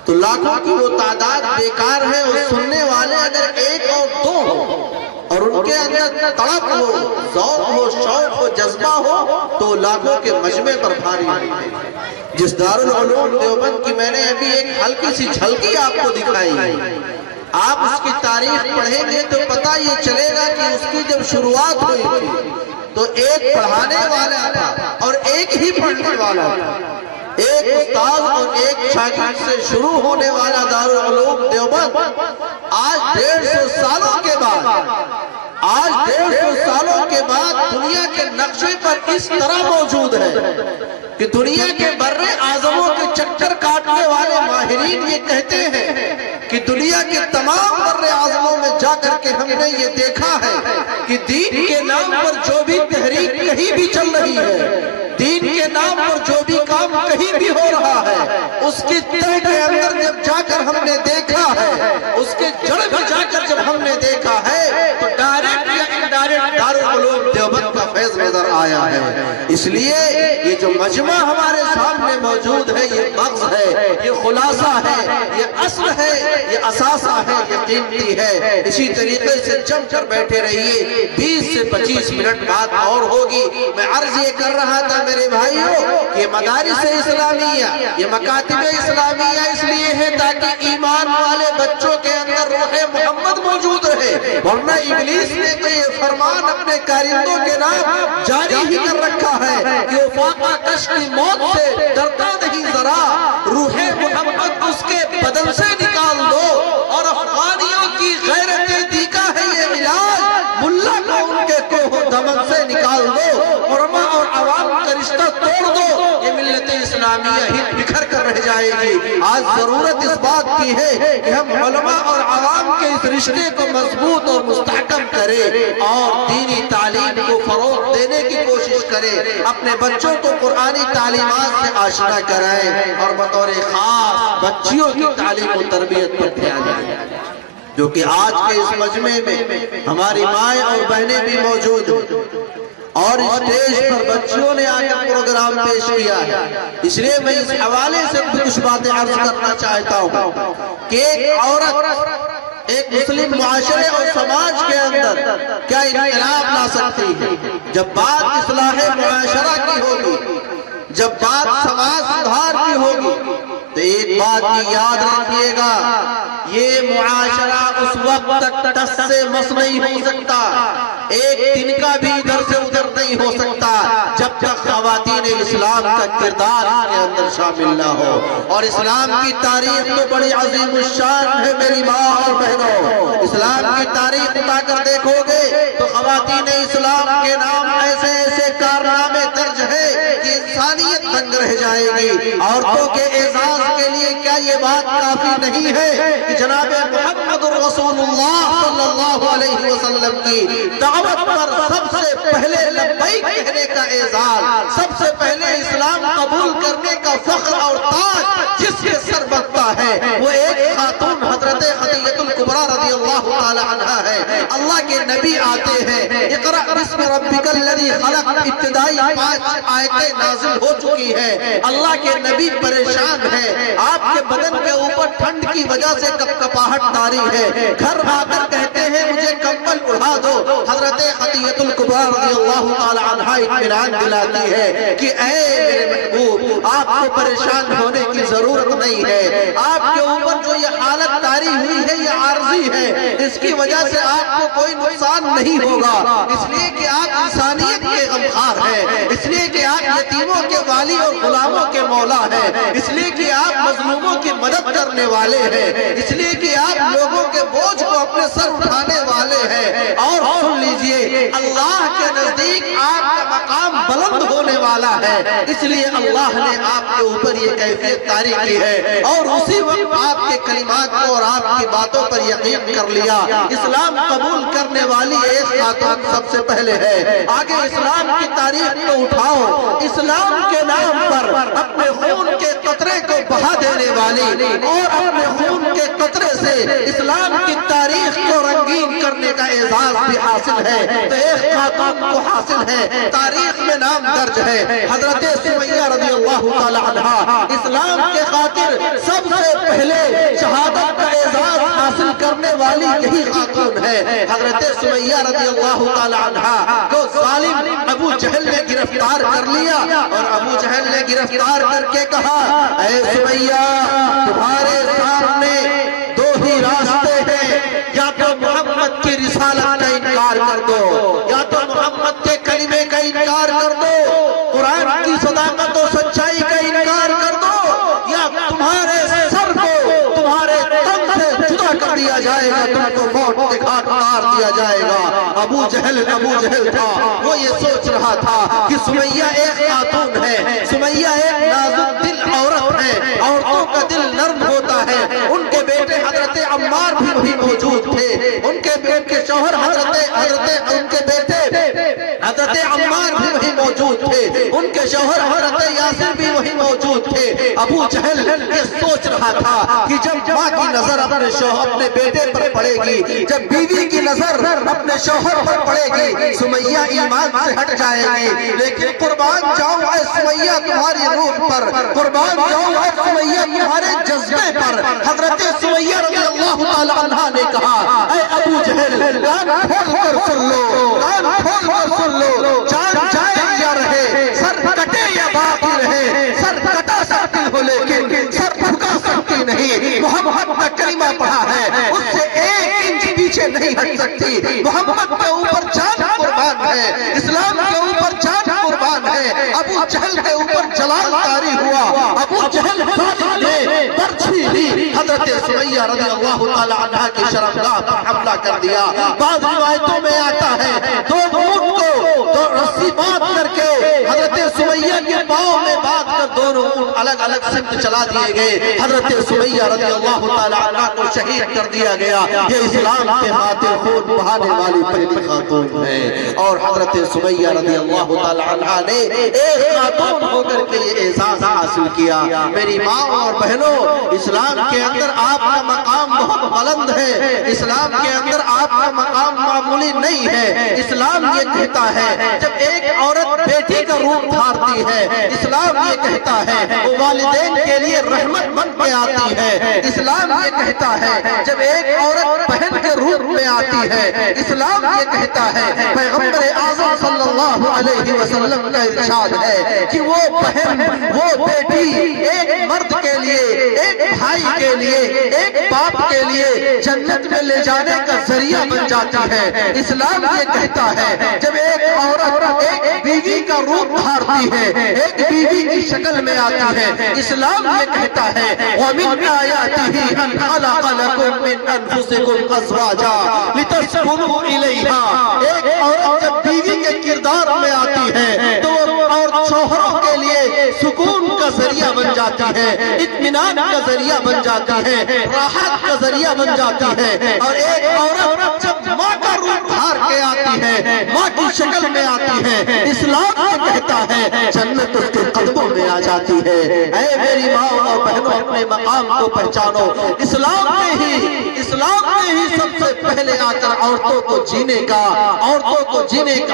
تو لاکھوں کی وہ تعداد بیکار ہے۔ اور سننے والے اگر ایک اور دو ہو اور ان کے اندر تڑپ ہو، ذوق ہو، شوق ہو، جذبہ ہو، تو لاکھوں کے مجمع پر بھاری ہے۔ جس دارالعلوم دیوبند کی میں نے ابھی ایک ہلکی سی جھلکی آپ کو دکھائی، آپ اس کی تاریخ پڑھیں گے تو پتہ یہ چلے گا کہ اس کی جب شروعات ہوئی تھی تو ایک پڑھانے والا تھا اور ایک ہی پڑھنے والا تھا، ایک استاد اور ایک شاگرد سے شروع ہونے والا دارالعلوم دیوبند آج 150 سالوں کے بعد دنیا کے نقشے پر اس طرح موجود ہے کہ دنیا کے بر اعظموں کے چکر کاٹنے والے ماہرین یہ کہتے ہیں کہ دنیا کے تمام بر اعظموں میں جا کر کے ہم نے یہ دیکھا ہے کہ دین کے نام پر جو بھی تحریک کہیں بھی چل رہی ہے، دین کے نام پر جو بھی کام کہیں بھی ہو رہا ہے، اس کی تہ کے اندر جب جا کر ہم نے دیکھا ہے، اس کے جڑ میں جا کر جب ہم نے دیکھا ہے تو ڈائریکٹ یا انڈائریکٹ دارالعلوم دیوبند کا فیض نظر آیا ہے۔ اس لیے یہ جو مجمع ہمارے سامنے موجود ہے، یہ مغز ہے، یہ خلاصہ ہے، یہ اصل ہے، یہ اساسہ ہے، یہ قیمتی ہے۔ اسی طریقے سے جم کر بیٹھے رہیے، 20 سے 25 منٹ بعد اور ہوگی۔ میں عرض یہ کر رہا تھا میرے بھائیوں کہ مدارس اسلامیہ، یہ مکاتب اسلامیہ اس لیے ہے تاکہ ایمان والے بچوں کے اندر روح محمد موجود رہے، ورنہ ابلیس نے تو یہ فرمان اپنے کارندوں کے نام جاری ہی کر رکھا ہے کہ وہ فاقہ کش کی موت سے ڈرتا نہیں ذرا، روح محمد اس کے بدن سے نکال دو، اور افغانیوں کی غیرت دیکھا ہے یہ علاج، ملا کو ان کے کوہ دمن سے نکال دو، علماء اور عوام کا رشتہ توڑ دو، یہ ملت اسلامیہ ہی بکھر کر رہ جائے گی۔ آج ضرورت اس بات کی ہے کہ ہم علماء اور عوام کے اس رشتے کو مضبوط اور مستحکم کریں اور دینی تعلیم کو فروغ دینے کی کوشش کریں، اپنے بچوں کو قرآنی تعلیمات سے آشنا کرائیں اور بطور خاص بچیوں کی تعلیم و تربیت پر دھیان دیں، جو کہ آج کے اس مجمع میں ہماری مائیں اور بہنیں بھی موجود ہیں اور اسٹیج پر بچیوں نے آ کر پروگرام پیش کیا ہے۔ اس لیے میں اس حوالے سے کچھ باتیں عرض کرنا چاہتا ہوں کہ ایک عورت ایک مسلم معاشرے اور سماج کے اندر کیا انقلاب لا سکتی ہے؟ جب بات اصلاح معاشرہ کی ہوگی، جب بات سماج سدھار کی ہوگی، تو ایک بات کی یاد رکھیے گا، یہ معاشرہ اس وقت تک ٹس سے مس نہیں ہو سکتا، ایک دن کا بھی ادھر سے ادھر نہیں ہو سکتا جب تک خواتین اسلام کا کردار اس کے اندر شامل نہ ہو۔ اور اسلام کی تاریخ تو بڑی عظیم الشان ہے میری ماں اور بہنوں، اسلام کی تاریخ اٹھا کر دیکھو گے تو خواتین اسلام کے نام ایسے ایسے کارنامے درج ہے کہ انسانیت دنگ رہ جائے گی۔ عورتوں کے اعزاز کے لیے کیا یہ بات کافی نہیں ہے کہ جناب محمد رسول اللہ صلی اللہ علیہ وسلم کی دعوت پر سب سے پہلے لبیک کہنے کا اعزاز، سب سے پہلے اسلام قبول کرنے کا فخر اور تاج جس کے سر بنتا ہے وہ ایک خاتون حضرت خدیجہ الکبریٰ رضی اللہ تعالی عنہ ہے۔ اللہ کے نبی آتے ہیں، اقرأ بسم ربک الذی خلق، ابتدائی 5 آیتیں نازل ہو چکی ہیں، اللہ کے نبی پریشان ہیں، آپ کے بدن کے اوپر ٹھنڈ کی وجہ سے کپکپاہٹ طاری ہے، گھر آ کر کہتے ہیں مجھے کمبل اڑا دو، حضرت خدیجہ الکبریٰ رضی اللہ تعالی عنہ اطمینان دلاتی ہے کہ اے میرے محبوب آپ کو پریشان ہونے کی ضرورت نہیں ہے، آپ کے اوپر جو یہ حالت طاری ہوئی ہے یہ عارضی ہے، اس کی وجہ سے آپ کو کوئی نقصان نہیں ہوگا، اس لیے کہ آپ انسانیت کے غمخوار ہیں، اس لیے کہ آپ یتیموں کے والی اور غلاموں کے مولا ہیں، اس لیے کہ آپ مظلوموں کی مدد کرنے والے ہیں، اس لیے کہ آپ لوگوں کے بوجھ کو اپنے سر اٹھانے والے ہیں۔ اور سن لیجئے اللہ کے نزدیک آپ کا مقام بلند ہونے والا ہے، اس لیے اللہ نے آپ کے اوپر یہ کیفیت طاری کی ہے، اور اسی وقت آپ کے کلمات کو اور آپ کی باتوں پر یقین کر لیا۔ اسلام قبول کرنے والی ایک خاتون سب سے پہلے ہے، آگے اسلام کی تاریخ کو اٹھاؤ، اسلام کے نام پر اپنے خون کے قطرے کو بہا دینے والی اور اپنے خون کے قطرے سے اسلام کی تاریخ کو رنگین کرنے کا اعزاز بھی حاصل ہے، تو ایک خاتون کو حاصل ہے، تاریخ میں نام درج ہے، حضرت سمیہ رضی اللہ تعالی عنہا، اسلام کے خاطر سب سے پہلے شہادت کا اعزاز حاصل کرنے والی یہی خاتون ہے، حضرت سمیہ رضی اللہ تعالی عنہا کو ظالم ابو جہل نے گرفتار کر لیا، اور ابو جہل نے گرفتار کر کے کہا اے سمیہ تمہارے سامنے 2 ہی راستے ہیں، خاتون کو موت کے گھاٹ اتار دیا جائے گا۔ ابو جہل تھا، وہ یہ سوچ رہا تھا کہ سمیہ ایک خاتون ہے، سمیہ ایک نازک دل عورت ہے، عورتوں کا دل نرم ہوتا ہے۔ ان کے بیٹے حضرت عمار بھی وہی موجود تھے، ان کے شوہر ان کے بیٹے حضرت عمار بھی وہی موجود تھے، ان کے شوہر حضرت یاسر بھی وہی موجود تھے۔ ابو جہل یہ سوچ رہا تھا کہ جب ماں کی نظر اپنے بیٹے پر پڑے گی، جب بیوی کی نظر اپنے شوہر پر پڑے گی، سمیہ ایمان سے ہٹ جائے گی۔ لیکن قربان جاؤں اے سمیہ تمہاری روح پر، قربان جاؤں اے سمیہ تمہارے جذبے پر۔ حضرت سمیہ رضی اللہ تعالی عنہ نے کہا اے ابو جہل کان کھول کر سن لو، کان کھول کر سن لو، جان جائے یا رہے، سر کٹے یا باقی رہے، سر کٹا سکتی ہو لیکن سر جھکا سکتی نہیں۔ محمد کا کلمہ پڑھا ہے، اس سے ایک انچ پیچھے نہیں ہٹ سکتی۔ محمد کے اوپر جان قربان ہے، اسلام کے اوپر جان قربان ہے۔ ابو جہل کے اوپر جلال طاری ہوا، ابو جہل نے برچھی لی، حضرت سمیہ رضی اللہ تعالی عنہ کی شرمگاہ پر حملہ کر دیا۔ بعض روایتوں میں آتا ہے دو اونٹ کو دو رسی باندھ کر کے حضرت سمیہ کے پاؤں میں باندھ کر دونوں اونٹ الگ الگ سمت چلا دیے گئے۔ حضرت سمیہ رضی اللہ تعالی عنہ کو شہید کر دیا گیا۔ یہ اسلام کے خاطر خون بہانے والی پہلی خاتون ہے، اور حضرت سمیہ رضی اللہ تعالی عنہ نے ایک خاتون ہو کر کے یہ اعزاز حاصل کیا۔ میری ماں اور بہنوں، اسلام کے اندر آپ کا مقام بہت بلند ہے، اسلام کے اندر آپ کا مقام معمولی نہیں ہے۔ اسلام یہ کہتا ہے جب ایک عورت بیٹی کا روپ دھارتی ہے، اسلام یہ کہتا ہے وہ والدین کے لیے رحمت بن کے آتی ہے۔ اسلام یہ کہتا ہے جب ایک عورت بہن کے روپ میں آتی ہے، اسلام یہ کہتا ہے پیغمبر اعظم صلی اللہ علیہ وسلم کا ارشاد ہے کہ وہ بہن، وہ بیٹی ایک مرد کے لیے، ایک بھائی کے لیے، ایک باپ کے لیے جنت میں لے جانے کا ذریعہ بن جاتی ہے۔ اسلام یہ کہتا ہے جب ایک عورت ایک بیوی کا روپ دھارتی ہے، ایک بیوی کی شکل میں آتی ہے، اسلام یہ کہتا ہے وَمِنْ آيَاتِهِ أَنْ خَلَقَ لَكُم مِّنْ أَنفُسِكُمْ أَزْوَاجًا لِتَسْكُنُوا إِلَيْهَا۔ ایک عورت جب بیوی کے کردار میں آتی ہے تو اور شوہروں کے لیے سکون کا ذریعہ بن جاتی ہے، اطمینان کا ذریعہ بن جاتی ہے، راحت کا ذریعہ بن جاتی ہے۔ اور ایک عورت جب ماں کا روپ دھار کے آتی ہے، ماں کی شکل میں آتی ہے، اسلام یہ کہتا ہے جنت اس کے قدموں میں آ جاتی ہے۔ اے میری ماں اور بہنوں، اپنے مقام کو پہچانو۔ اسلام نے ہی سب سے پہلے آ کر عورتوں کو جینے کا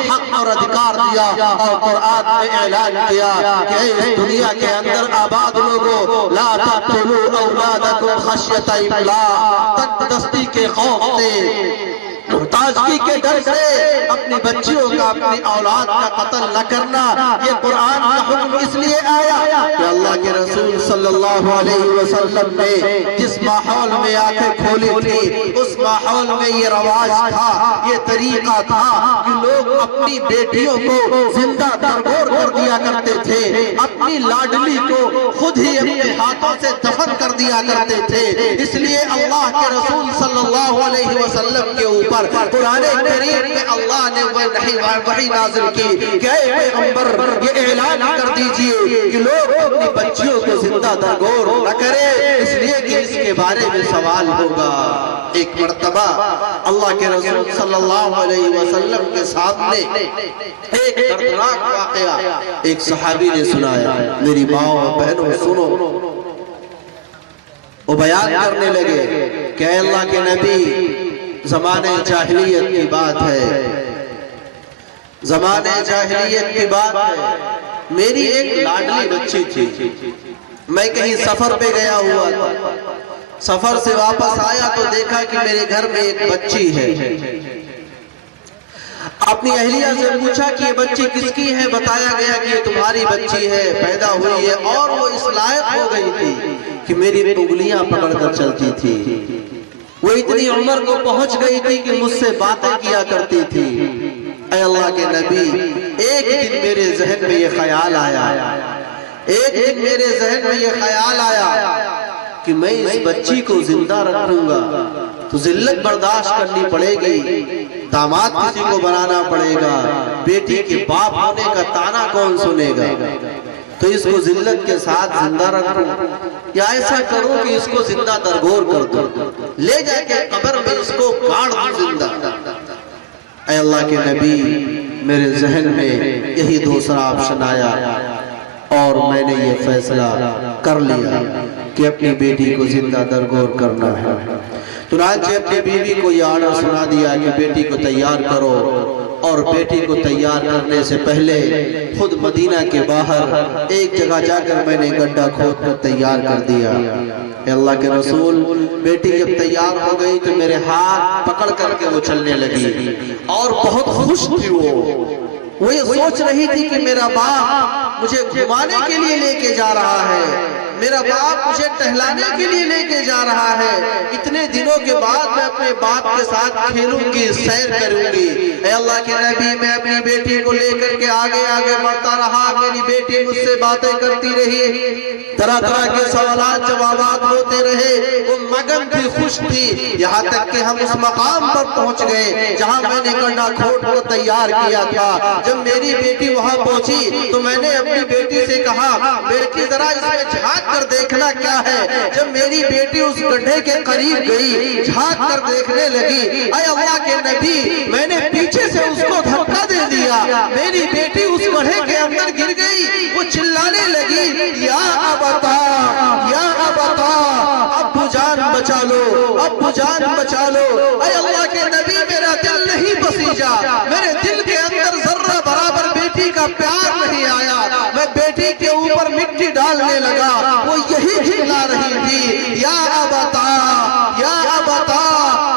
حق اور ادھکار دیا، اور قرآن میں اعلان کیا کہ اس دنیا کے اندر آباد لوگوں لا تقتلوا اولادکم خشیۃ املاق، تنگ دستی کے خوف سے، محتاجگی کے ڈر سے اپنی بچیوں کا، اپنی اولاد کا قتل نہ کرنا۔ یہ قرآن کا حکم اس لیے آیا کہ اللہ کے رسول صلی اللہ علیہ وسلم نے جس ماحول میں آنکھیں کھولی تھی، اس ماحول میں یہ رواج تھا، یہ طریقہ تھا کہ لوگ اپنی بیٹیوں کو زندہ درگور کر دیا کرتے تھے، اپنی لاڈلی کو خود ہی اپنے ہاتھوں سے دفن کر دیا کرتے تھے۔ اس لیے اللہ کے رسول صلی اللہ علیہ وسلم کے اوپر قرآن کریم میں اللہ نے وحی نازل کی کہ اے پیغمبر یہ اعلان کر دیجئے کہ لوگ اپنی بچیوں کو زندہ درگور نہ کریں، اس لیے کہ اس کے بارے میں سوال ہوگا۔ ایک مرتبہ اللہ کے رسول صلی اللہ علیہ وسلم کے سامنے ایک دردناک واقعہ ایک صحابی نے سنایا۔ میری ماں اور بہنوں سنو، وہ بیان کرنے لگے کہ اے اللہ کے نبی، زمانے جاہلیت کی بات ہے، زمانے جاہلیت کی بات ہے، میری ایک لاڈلی بچی تھی، میں کہیں سفر پہ گیا ہوا تھا، سفر سے واپس آیا تو دیکھا کہ میرے گھر میں ایک بچی ہے۔ اپنی اہلیہ سے پوچھا کہ یہ بچی کس کی ہے، بتایا گیا کہ یہ تمہاری بچی ہے، پیدا ہوئی ہے، اور وہ اس لائق ہو گئی تھی کہ میری انگلیاں پکڑ کر چلتی تھی، وہ اتنی عمر کو پہنچ گئی تھی کہ مجھ سے باتیں کیا کرتی تھی۔ اے اللہ کے نبی، ایک دن میرے ذہن میں یہ خیال آیا کہ میں اس بچی کو زندہ رکھوں گا تو ذلت برداشت کرنی پڑے گی، داماد کسی کو بنانا پڑے گا، بیٹی کے باپ ہونے کا تانا کون سنے گا؟ تو اس کو ذلت کے ساتھ زندہ رکھو، یا ایسا کرو کہ اس کو زندہ درگور کر دو، لے جا کے قبر میں اس کو کاٹ دو زندہ۔ اے اللہ کے نبی، میرے ذہن میں یہی دوسرا آپشن آیا اور میں نے یہ فیصلہ کر لیا کہ اپنی بیٹی کو زندہ درگور کرنا ہے۔ چنانچہ اپنی بیوی کو یہ آرڈر سنا دیا کہ بیٹی کو تیار کرو، اور بیٹی کو تیار کرنے سے پہلے خود مدینہ کے باہر ایک جگہ جا کر میں نے گڈھا کھود کر تیار کر دیا۔ اے اللہ کے رسول، بیٹی جب تیار ہو گئی تو میرے ہاتھ پکڑ کر کے وہ چلنے لگی اور بہت خوش تھی۔ وہ یہ سوچ رہی تھی کہ میرا باپ مجھے گھمانے کے لیے لے کے جا رہا ہے، میرا باپ مجھے ٹہلانے کے لیے لے کے جا رہا ہے، اتنے دنوں کے بعد میں اپنے باپ کے ساتھ کھیلوں گی، سیر کروں گی۔ اے اللہ کے نبی، میں اپنی بیٹی کو لے کر کے آگے آگے بڑھتا رہا، میری بیٹی مجھ سے باتیں کرتی رہی، طرح طرح کے سوالات جوابات ہوتے رہے، وہ مگن تھی، خوش تھی، یہاں تک کہ ہم اس مقام پر پہنچ گئے جہاں میں نے گڈھا کھود کو تیار کیا تھا۔ جب میری بیٹی وہاں پہنچی تو میں نے اپنی بیٹی سے کہا، بیٹی ذرا اس میں جھانک کر دیکھنا کیا ہے۔ جب میری بیٹی اس گڈھے کے قریب گئی، جھانک کر دیکھنے لگی، اے اللہ کے نبی، میں نے پیچھے سے اس کو دھکا دے دیا، میری بیٹی اس گڈھے کے اندر گر گئی، وہ چلانے لگی، یا ابتا، یا ابتا، ابو جان بچا لو، ابو جان بچا لو۔ اے اللہ کے نبی، میرا دل نہیں بسیجا، میرے دل کے اندر ذرہ برابر بیٹی کا پیار نہیں آیا، میں بیٹی کے اوپر مٹی ڈالنے لگا، وہ یہی چلا رہی تھی، یا ابتا، یا ابتا،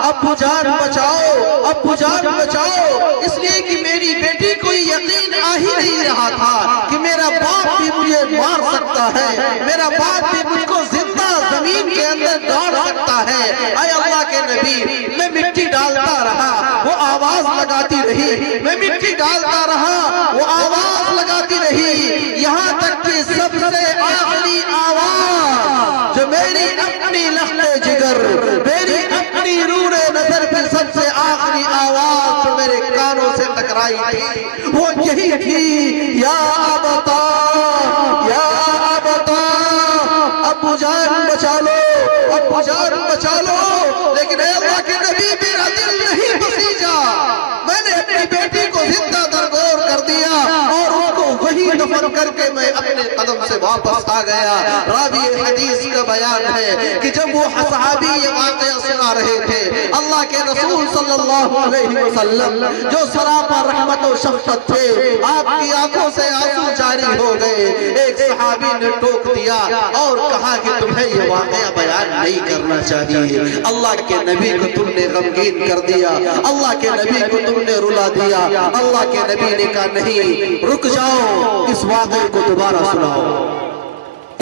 ابو جان بچاؤ، ابو جان بچاؤ، اس لیے کہ میری بیٹی کو یقین آ ہی نہیں رہا تھا کہ میرا باپ بھی مجھے مار سکتا ہے، میرا باپ بھی مجھ کو زندہ زمین کے اندر گاڑ سکتا ہے۔ اے اللہ کے نبی، میں مٹی ڈالتا رہا، وہ آواز لگاتی رہی، میں مٹی ڈالتا رہا، وہ آواز لگاتی رہی، یہاں تک کہ سب سے آخری آواز جو میری اپنی لخت جگر، میری اپنی نور نظر کی سب سے آخری آواز جو میرے کانوں سے ٹکرائی تھی، وہ یہی تھی، یا ابتا، یا ابتا، ابو جان بچا لو، ابو جان بچا لو۔ لیکن اے اللہ کے نبی، میرا دل نہیں بسیجا، میں نے اپنی بیٹی کو زندہ درگور کر دیا اور ان کو وہی دفن کر کے میں اپنے قدم سے واپس آ گیا۔ راوی حدیث کا بیان ہے کہ جب وہ صحابی یہ واقعہ سنا رہے تھے، اللہ کے رسول صلی اللہ علیہ وسلم جو سراپا رحمت و شفقت تھے، آپ کی آنکھوں سے آنسو جاری ہو گئے۔ ایک صحابی نے ٹوک دیا اور کہا کہ تمہیں یہ واقعہ بیان نہیں کرنا چاہیے، اللہ کے نبی کو تم نے غمگین کر دیا، اللہ کے نبی کو تم نے رلا دیا۔ اللہ کے نبی نے کہا نہیں، رک جاؤ، اس واقعے کو دوبارہ سناؤ،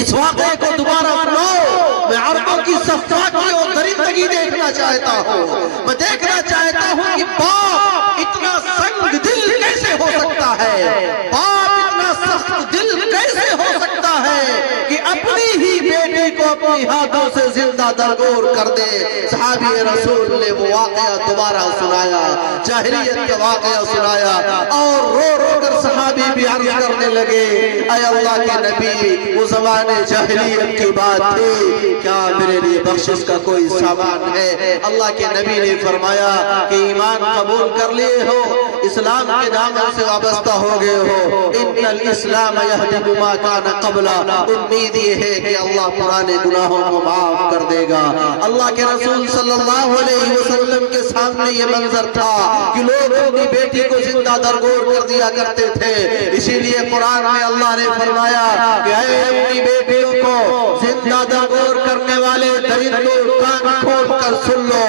اس واقعے کو دوبارہ سناؤ، میں عربوں کی صفاقی اور درندگی دیکھنا چاہتا ہوں، میں دیکھنا چاہتا ہوں کہ باپ اتنا سنگ دل کیسے ہو سکتا ہے، باپ اتنا سخت دل کیسے ہو سکتا ہے کہ اپنی ہی بیٹی کو اپنی ہاتھوں سے زندہ درگور کر دے۔ صحابی رسول نے وہ واقعہ دوبارہ سنایا، جاہلیت کا واقعہ سنایا، اور رو رو کر صحابی بھی عرض کرنے لگے، اے اللہ کے نبی، وہ زمانے جاہلیت کی بات تھی، کیا میرے لیے بخشش کا کوئی سامان ہے؟ اللہ کے نبی نے فرمایا کہ ایمان قبول کر لیے ہو، اسلام کے دامن سے وابستہ ہو گئے ہو، ان الاسلام یہدم ما کان قبلا، امید یہ ہے کہ اللہ پرانے گناہوں کو معاف کر دے گا۔ اللہ کے رسول صلی اللہ علیہ وسلم کے سامنے یہ منظر تھا کہ لوگ اپنی بیٹی کو زندہ درگور کر دیا کرتے تھے، اسی لیے قرآن میں اللہ نے فرمایا کہ اے اپنی بیٹیوں کو زندہ درگور کرنے والے درندوں، کان کھول کر سن لو،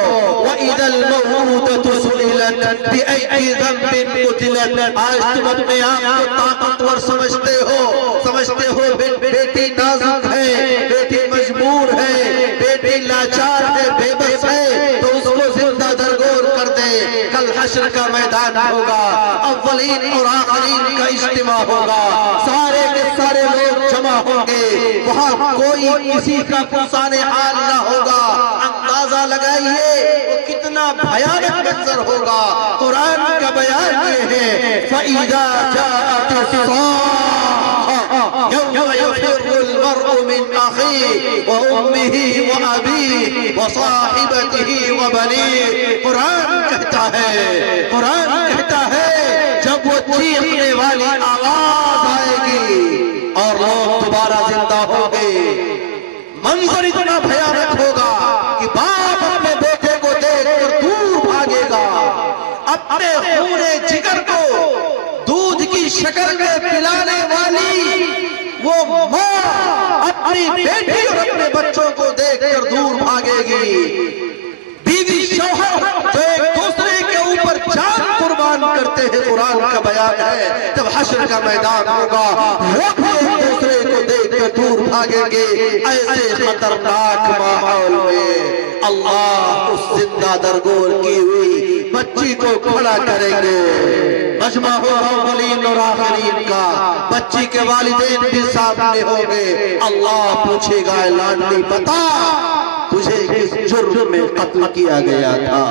وَإِذَا الْمَوْءُودَةُ سُئِلَتْ بِأَيِّ ذَنبٍ قُتِلَتْ۔ آج تم اپنے آپ کو طاقتور سمجھتے ہو، بیٹی نازک ہے، بیٹی مجبور ہے، بیٹی لاچار ہے، بے بس ہے، تو اس کو زندہ درگور کر دے۔ کل حشر کا میدان ہوگا، اولین اور آخرین کا اجتماع ہوگا، سارے کے سارے لوگ جمع ہوں گے، وہاں کوئی کسی کا پرسان حال نہ ہوگا۔ اندازہ اندازہ لگائیے وہ کتنا بھیانک منظر ہوگا. قرآن کا بیان یہ ہے فَإِذَا جَاءَتِ الصَّاخَّةُ يَوْمَ يَفِرُّ الْمَرْءُ مِنْ أَخِيهِ وَأُمِّهِ وَأَبِيهِ وَصَاحِبَتِهِ وَبَنِيهِ. قرآن کہتا ہے جب وہ چیخنے والی آواز آئے گی اور لوگ دوبارہ زندہ ہوں گے. منظر اتنا بھیانک ہوگا کہ باپ اپنے بیٹے کو دیکھ کر دور بھاگے گا. اپنے خون جگر کو دودھ کی شکل میں پلانے والی وہ ماں اپنی بیٹی اور اپنے بچوں کو دیکھ کر دور بھاگے گی. بیوی شوہر جو ایک دوسرے کے اوپر جان قربان کرتے ہیں. قرآن کا بیان ہے جب حشر کا میدان ہوگا وہ بھی ایک دوسرے کو دیکھ کر دور بھاگیں گے. ایسے خطرناک ماحول میں اللہ اس زندہ درگور کی ہوئی بچی کو کھڑا کریں گے. مجمع ہو اولین اور آخرین کا. بچی کے والدین بھی سامنے ہوں گے. اللہ پوچھے گا اے لاڈلی بتا تجھے کس جرم میں قتل کیا گیا تھا.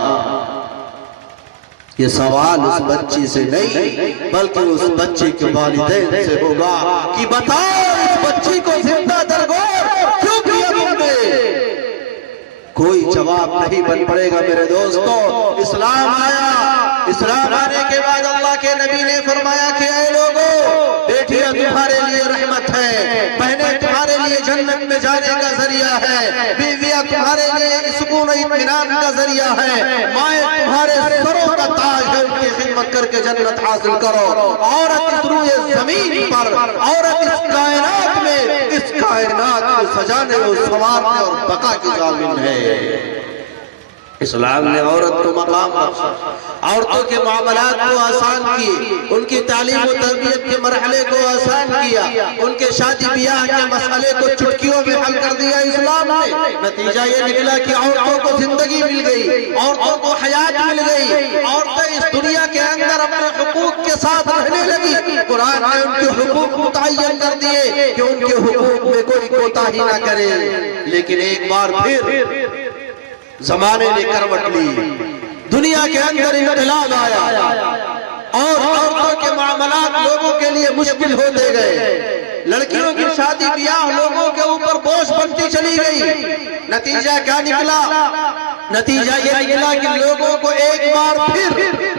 یہ سوال اس بچی سے نہیں بلکہ اس بچی کے والدین سے ہوگا کہ بتاؤ اس بچی کو زندہ درگور کیوں کیا تم نے. کوئی جواب نہیں بن پڑے گا میرے دوستو. اسلام آیا. اسلام آنے کے بعد اللہ کے نبی نے فرمایا کہ اے لوگو بیٹیاں تمہارے لیے رحمت ہے, بہنیں تمہارے لیے جنت میں جانے کا ذریعہ ہے, بیویاں تمہارے لیے سکون و اطمینان کا ذریعہ ہے, مائیں تمہارے سروں کا تاج ہے, ان کی خدمت کر کے جنت حاصل کرو. عورت اس روئے زمین پر, عورت اس کائنات میں, اس کائنات کو سجانے و سنوارنے اور بقا کی ضامن ہے. اسلام نے عورت کو مقام بخشا, عورتوں کے معاملات کو آسان کیے, ان کی تعلیم و تربیت کے مرحلے کو آسان کیا, ان کے شادی بیاہ کے مسئلے کو چٹکیوں میں حل کر دیا اسلام نے. نتیجہ یہ نکلا کہ عورتوں کو زندگی مل گئی, عورتوں کو حیات مل گئی, عورتیں اس دنیا کے اندر اپنے حقوق کے ساتھ رہنے لگی. قرآن نے ان کے حقوق متعین کر دیے کہ ان کے حقوق میں کوئی کوتاہی نہ کرے. لیکن ایک بار پھر زمانے نے کروٹ لی, دنیا کے اندر انقلاب آیا اور عورتوں کے معاملات لوگوں کے لیے مشکل ہوتے گئے. لڑکیوں کی شادی بیاہ لوگوں کے اوپر بوجھ بنتی چلی گئی. نتیجہ کیا نکلا؟ نتیجہ یہ نکلا کہ لوگوں کو ایک بار پھر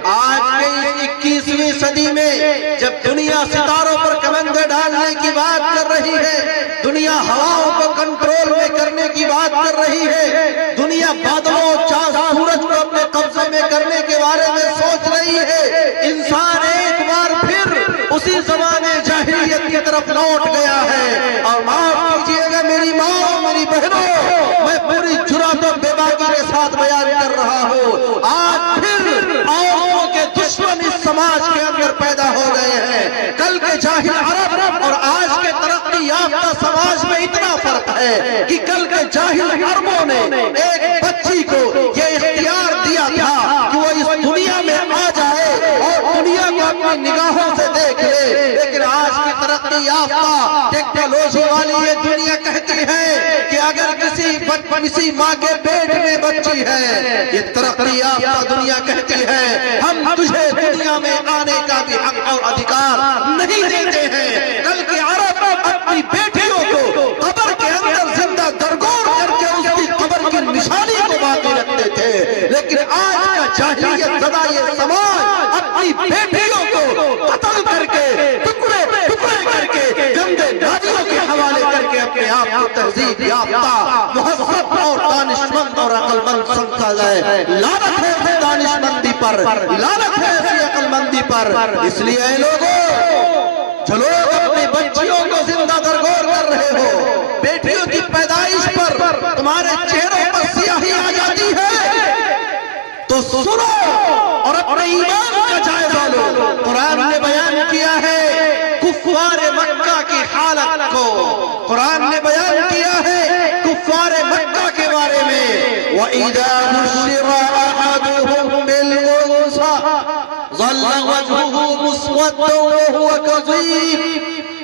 آج کے 21ویں صدی میں جب دنیا ستاروں پر کمندیں ڈالنے کی بات کر رہی ہے, دنیا ہواؤں کو کنٹرول میں کرنے کی بات کر رہی ہے, دنیا بادلوں چاند سورج کو اپنے قبضے میں کرنے کے بارے میں سوچ رہی ہے, انسان ایک بار پھر اسی زمانے جاہلیت کی طرف لوٹ گیا ہے. اور معاف کیجئے گا میری ماں میری بہنوں, میں پوری جرات و بے باکی کے ساتھ بیان کر رہا ہوں, آج پھر عورتوں کے دشمن اس سماج کے اندر پیدا ہو گئے ہیں. کل کے جاہل عرب اور آج کے ترقی یافتہ سماج میں اتنا فرق ہے کہ کل کے جاہل عربوں نے ایک بچی کو یہ اختیار دیا تھا کہ وہ اس دنیا میں آ جائے اور دنیا کو اپنی نگاہوں سے دیکھ لے. لیکن آج کی ترقی یافتہ ٹیکنالوجی والی یہ دنیا کہتی ہے کہ اگر کسی ماں کے پیٹ میں بچی ہے, یہ ترقی یافتہ دنیا کہتی ہے ہم تجھے دنیا میں آنے کا بھی حق اور ادھیکار نہیں دیتے ہیں. کل کے عرب اپنی بیٹیوں کو قبر کے اندر زندہ درگور کر کے اس کی قبر کی نشانی کو باقی رکھتے تھے, لیکن آج کا جاہلیت زدہ یہ سماج اپنی بیٹیوں کو قتل کر کے ٹکڑے کر کے گندے نادیوں کے حوالے کر کے اپنے آپ کو تہذیب یافتہ مہذب اور دانشمند اور عقل مند سمجھا جائے. لعنت ہے ایسی دانشمندی پر, لعنت ہے ایسی عقل مندی پر. اس لیے اے لوگوں جو لوگ اپنی بچیوں کو زندہ درگور کر رہے ہو, بیٹیوں کی پیدائش پر تمہارے چہروں پر سیاہی آ جاتی ہے تو سنو اور اپنے ایمان کا جائزہ لو. قرآن نے بیان کیا ہے کفار مکہ کی حالت کو, قرآن نے بیان کیا ہے کفار مکہ کے بارے میں. وَإِذَا بُشِّرَ أَحَدُهُم بِالْأُنثَىٰ ظَلَّ وَجْهُهُ مُسْوَدًّا وَهُوَ كَظِيمٌ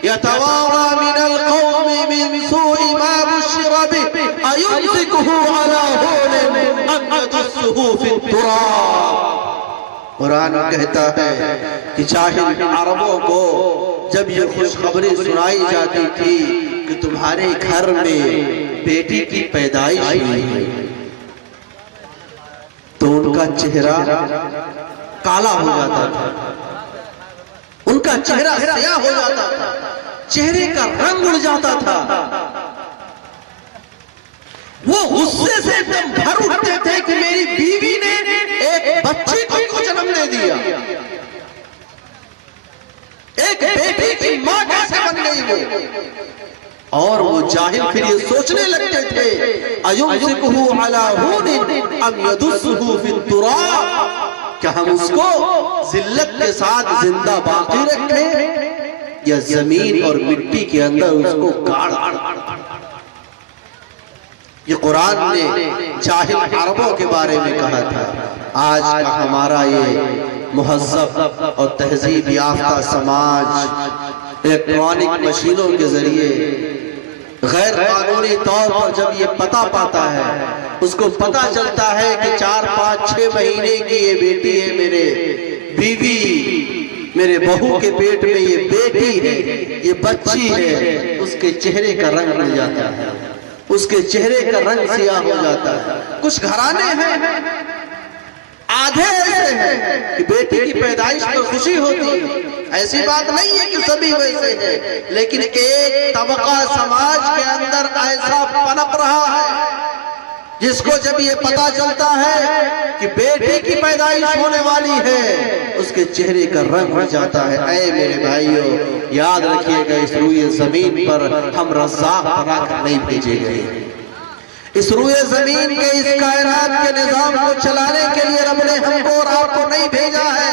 يَتَوَارَىٰ مِنَ الْقَوْمِ مِنْ سُوءِ مَا بُشِّرَ بِهِ أَيُمْسِكُهُ عَلَىٰ هُونٍ أم يدسه في التراب. قرآن کہتا ہے کہ جاہل عربوں کو جب یہ خوشخبری سنائی جاتی تھی کہ تمہارے گھر میں بیٹی کی پیدائش ہوئی ہے تو ان کا چہرہ کالا ہو جاتا تھا، ان کا چہرہ سیاہ ہو جاتا تھا، چہرے کا رنگ اڑ جاتا تھا، وہ غصے سے دم بھر اٹھتے تھے کہ میری بیوی نے ایک بچی کو جنم دے دیا، ایک بیٹی کی ماں کیسے بن گئی وہ؟ اور وہ جاہل پھر یہ سوچنے لگتے تھے اَيُمْسِكُهُ عَلَى هُونٍ أَمْ يَدُسُّهُ فِي التُّرَابِ، کہ ہم اس کو ذلت کے ساتھ زندہ باقی رکھیں یا زمین اور مٹی کے اندر اس کو گاڑ دیں۔ یہ قرآن نے جاہل عربوں کے بارے میں کہا تھا۔ آج کا ہمارا یہ مہذب اور تہذیب یافتہ سماج الیکٹرانک مشینوں کے ذریعے غیر قانونی طور پر جب یہ پتہ پاتا ہے، اس کو پتہ چلتا ہے کہ 4 5 6 مہینے کی یہ بیٹی ہے، میرے بیوی میرے بہو کے پیٹ میں یہ بیٹی ہے، یہ بچی ہے، اس کے چہرے کا رنگ مل جاتا ہے، اس کے چہرے کا رنگ سیاہ ہو جاتا ہے۔ کچھ گھرانے ہیں آدھے ایسے ہیں کہ بیٹی کی پیدائش پر خوشی ہوتی ہے، ایسی بات نہیں ہے کہ سبھی ویسے ہیں، لیکن ایک طبقہ سماج کے اندر ایسا پنپ رہا ہے جس کو جب یہ پتا چلتا ہے کہ بیٹی کی پیدائش ہونے والی ہے، اس کے چہرے کا رنگ ہو جاتا ہے۔ اے میرے بھائیو، یاد رکھیے گا اس روئے زمین پر ہم رزاق بنا کر نہیں بھیجے گئے، اس روئے زمین کے اس کائنات کے نظام کو چلانے کے لیے رب نے ہم کو اور آپ کو نہیں بھیجا ہے۔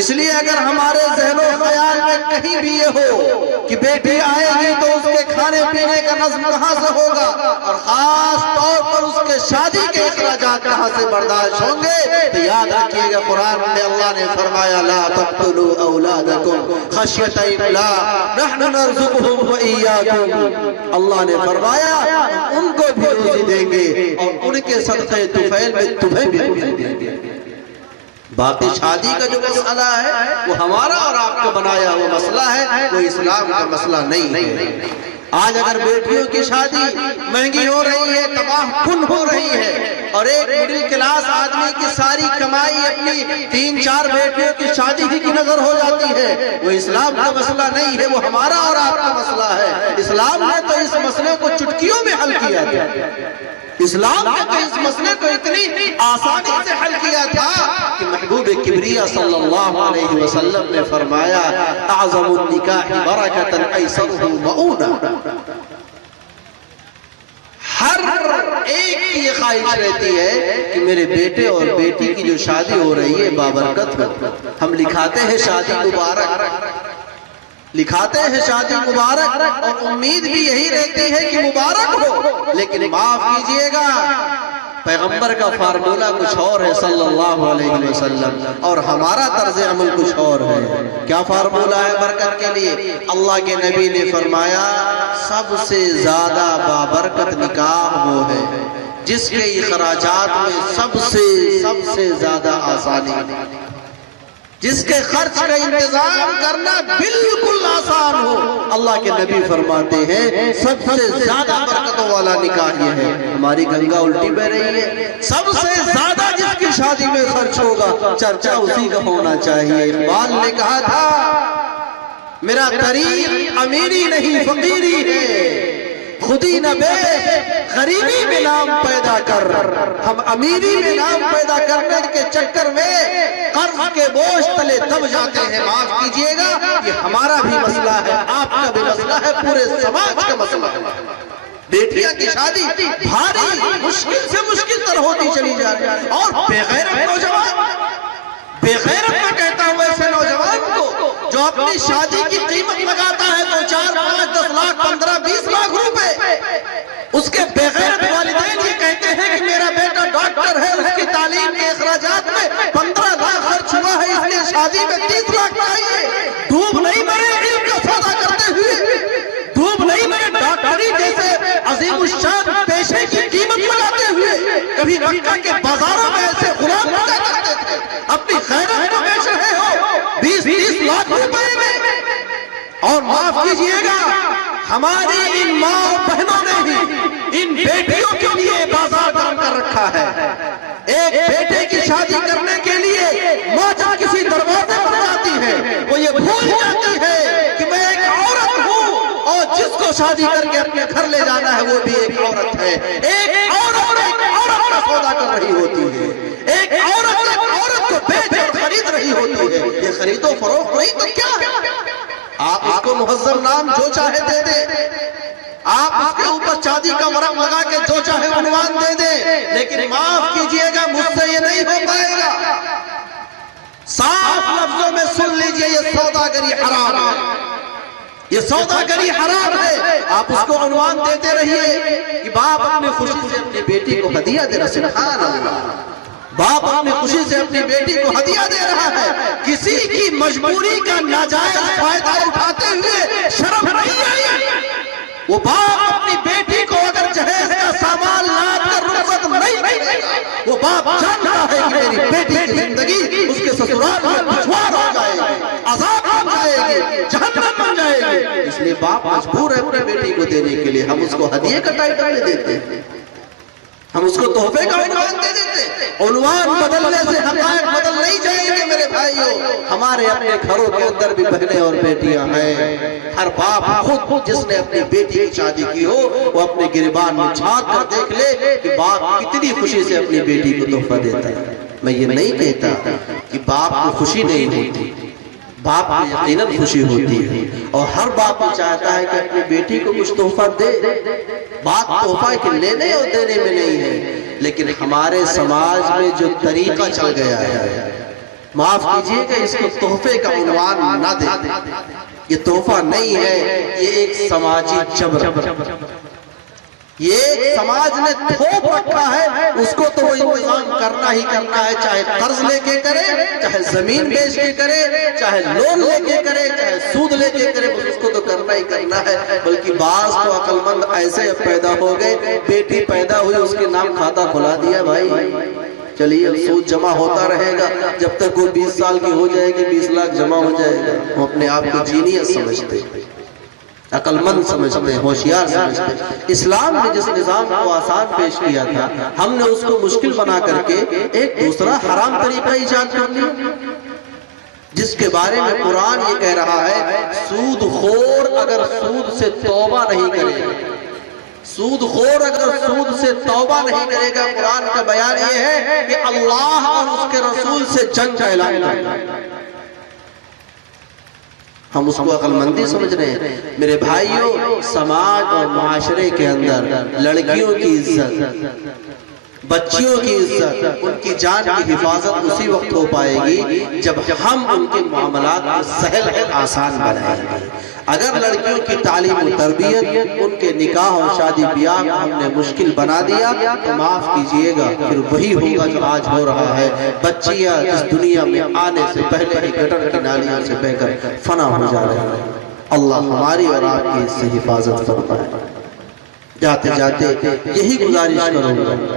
اس لیے اگر ہمارے ذہن و خیال میں کہیں بھی یہ ہو کہ بیٹی آئے گی تو اس کے کھانے پینے کا نظم کہاں سے ہوگا، اور خاص طور پر اس کے شادی کے اخراجات کہاں سے برداشت ہوں گے، تو یاد رکھیے گا قرآن میں اللہ نے فرمایا لا تقتلوا اولادکم خشیۃ املاق نحن نرزقهم وإیاکم، اللہ نے فرمایا ان کو بھی روزی دیں گے اور ان کے صدقے طفیل میں تمہیں بھی روزی دیں گے۔ باقی شادی کا جو مسئلہ ہے وہ ہمارا اور آپ کو بنایا وہ مسئلہ ہے، وہ اسلام کا مسئلہ نہیں ہے۔ آج اگر بیٹیوں کی شادی مہنگی ہو رہی ہے، تباہ کن ہو رہی ہے، اور ایک مڈل کلاس آدمی کی ساری کمائی اپنی 3 4 بیٹیوں کی شادی ہی کی نظر ہو جاتی ہے، وہ اسلام کا مسئلہ نہیں ہے، وہ ہمارا اور آپ کا مسئلہ ہے۔ اسلام نے تو اس مسئلے کو چٹکیوں میں حل کیا تھا، اسلام نے تو اس مسئلے کو اتنی آسانی سے حل کیا تھا کہ محبوب کبریہ صلی اللہ علیہ وسلم نے فرمایا اعظم النکاح برکۃ ایسرہ مؤونہ، ہر ایک کی یہ خواہش رہتی ہے کہ میرے بیٹے اور بیٹی کی جو شادی ہو رہی ہے بابرکت ہو۔ ہم لکھاتے ہیں شادی مبارک، لکھاتے ہیں شادی مبارک، اور امید بھی یہی رہتی ہے کہ مبارک ہو، لیکن معاف کیجئے گا پیغمبر کا فارمولہ کچھ اور ہے صلی اللہ علیہ وسلم، اور ہمارا طرز عمل کچھ اور ہے۔ کیا فارمولہ ہے برکت کے لیے؟ اللہ کے نبی نے فرمایا سب سے زیادہ بابرکت نکاح وہ ہے جس کے اخراجات میں سب سے زیادہ آسانی، جس کے خرچ کا انتظام کرنا بالکل آسان ہو۔ اللہ کے نبی فرماتے ہیں سب سے زیادہ برکتوں والا نکاح یہ ہے۔ ہماری گنگا الٹی بہ رہی ہے، سب سے زیادہ جس کی شادی میں خرچ ہوگا چرچا اسی کا ہونا چاہیے۔ اقبال نے کہا تھا میرا طریق امیری نہیں فقیری ہے، خودی نہ بیچ غریبی میں نام پیدا کر۔ ہم امیری میں نام پیدا کرنے کے چکر میں قرض کے بوجھ تلے دب جاتے ہیں۔ معاف کیجئے گا، یہ ہمارا بھی مسئلہ ہے، آپ کا بھی مسئلہ ہے، پورے سماج کا مسئلہ ہے۔ بیٹیاں کی شادی بھاری مشکل سے مشکل تر ہوتی چلی جا رہی ہے، اور بغیرت نوجوان، بغیرت میں کہتا ہوں ایسے نوجوان کو جو اپنی شادی کی قیمت لگاتا ہے تو 4 5 10 لاکھ 15 20 لاکھ روپے، اس کے بغیرت والدین یہ کہتے ہیں کہ میرا بیٹا ڈاکٹر ہے، اس کی تعلیم کے اخراجات میں 15 لاکھ خرچ ہوا ہے، اس لیے شادی میں 30 لاکھ چاہیے۔ ڈوب نہیں مرے علم کا سودا کرتے ہوئے، ڈوب نہیں مرے ڈاکٹری جیسے عظیم الشان پیشے کی قیمت لگاتے ہوئے، کبھی کبھی مکہ کے بازاروں میں ایسے غلام بنا کرتے تھے، اپنی خیرات کو بیچ رہے ہو 20-30 لاکھ روپے میں۔ اور معاف کیجئے گا، ہماری ان ماں بہنوں نے بھی ان بیٹیوں کے لیے بازار گرم کر رکھا ہے۔ ایک بیٹے کی شادی کرنے کے لیے ماں جب کسی دروازے پر جاتی ہے، وہ یہ بھول جاتی ہے کہ میں ایک عورت ہوں، اور جس کو شادی کر کے اپنے گھر لے جانا ہے وہ بھی ایک عورت ہے۔ ایک عورت کا سودا کر رہی ہوتی ہے، ایک عورت کو بیچ اور خرید رہی ہوتی ہے۔ یہ خرید و فروخت نہیں تو کیا ہے؟ آپ اس کو مہذب نام جو چاہے دے دیں، آپ اس کے اوپر چاندی کا ورق لگا کے جو چاہے عنوان دے دیں، لیکن معاف کیجئے گا، مجھ سے یہ نہیں ہو پائے گا۔ صاف لفظوں میں سن لیجئے، یہ سوداگری حرام ہے، یہ سوداگری حرام ہے۔ آپ اس کو عنوان دیتے رہیے کہ باپ اپنی خوشی سے اپنی بیٹی کو ہدیہ دے رہا ہے، سبحان اللہ، باپ اپنی خوشی سے اپنی بیٹی کو ہدیہ دے رہا ہے۔ کسی کی مجبوری کا ناجائز فائدہ اٹھاتے ہوئے شرم نہیں آئی۔ وہ باپ اپنی بیٹی کو اگر جہیز کا سامان لاد کر رخصت نہیں کرے گا، وہ باپ جانتا ہے کہ میری بیٹی کی زندگی اس کے سسرال میں دشوار ہو جائے گی، عذاب بن جائے گی، جہنم بن جائے گی، اس لیے باپ مجبور ہے اپنی بیٹی کو دینے کے لیے۔ ہم اس کو ہدیے کا ٹائٹل دے دیتے ہیں، ہم اس کو تحفے کا عنوان دے دیتے ہیں۔ عنوان بدلنے سے حقائق بدل نہیں جائیں گے میرے بھائیوں۔ ہمارے اپنے گھروں کے اندر بھی بہنیں اور بیٹیاں ہیں۔ ہر باپ خود جس نے اپنی بیٹی کی شادی کی ہو، وہ اپنے گریبان میں جھانک کر دیکھ لے کہ باپ کتنی خوشی سے اپنی بیٹی کو تحفہ دیتا ہے۔ میں یہ نہیں کہتا کہ باپ کو خوشی نہیں ہوتی، باپ کو یقیناً خوشی ہوتی ہے، اور ہر باپ چاہتا ہے کہ اپنی بیٹی کو کچھ تحفہ دے۔ بات تحفہ کے لینے اور دینے میں نہیں ہے، لیکن ہمارے سماج میں جو طریقہ چل گیا ہے، معاف کیجئے کہ اس کو تحفے کا عنوان نہ دے۔ یہ تحفہ نہیں ہے، یہ ایک سماجی جبر، یہ ایک سماج نے تھوپ رکھا ہے، اس کو تو وہ انتظام کرنا ہی کرنا ہے، چاہے قرض لے کے کرے، چاہے زمین بیچ کے کرے، چاہے لون لے کے کرے، چاہے سود لے کے کرے، اس کو تو کرنا ہی کرنا ہے۔ بلکہ بعض تو عقل مند ایسے پیدا ہو گئے، بیٹی پیدا ہوئی اس کے نام کھاتا کھلا دیا، بھائی چلیے سود جمع ہوتا رہے گا، جب تک وہ 20 سال کی ہو جائے گی 20 لاکھ جمع ہو جائے گا۔ وہ اپنے آپ کو جینیس سمجھتے، عقل مند سمجھتے، ہوشیار سمجھتے۔ اسلام نے جس نظام کو آسان پیش کیا تھا، ہم نے اس کو مشکل بنا کر کے ایک دوسرا حرام طریقہ ایجاد کر لیا، جس کے بارے میں قرآن یہ کہہ رہا ہے، سود خور اگر سود سے توبہ نہیں کرے گا، سود خور اگر سود سے توبہ نہیں کرے گا، قرآن کا بیان یہ ہے کہ اللہ اور اس کے رسول سے جنگ کا اعلان کرے گا۔ ہم اس کو عقل مندی سمجھ رہے ہیں۔ میرے بھائیوں، سماج اور معاشرے کے اندر لڑکیوں کی عزت، بچیوں کی عزت، ان کی جان کی حفاظت اسی وقت ہو پائے گی جب ہم ان کے معاملات کو سہل اور آسان بنائیں گے۔ اگر لڑکیوں کی تعلیم و تربیت، ان کے نکاح اور شادی بیاہ کو ہم نے مشکل بنا دیا تو معاف کیجئے گا، پھر وہی ہوگا جو آج ہو رہا ہے۔ بچیاں اس دنیا میں آنے سے پہلے ہی گٹر کی نالیوں سے بہہ کر فنا ہو جا رہے ہیں۔ اللہ ہماری اور آپ کی اس سے حفاظت فرمائے۔ جاتے جاتے یہی گزارش کروں گا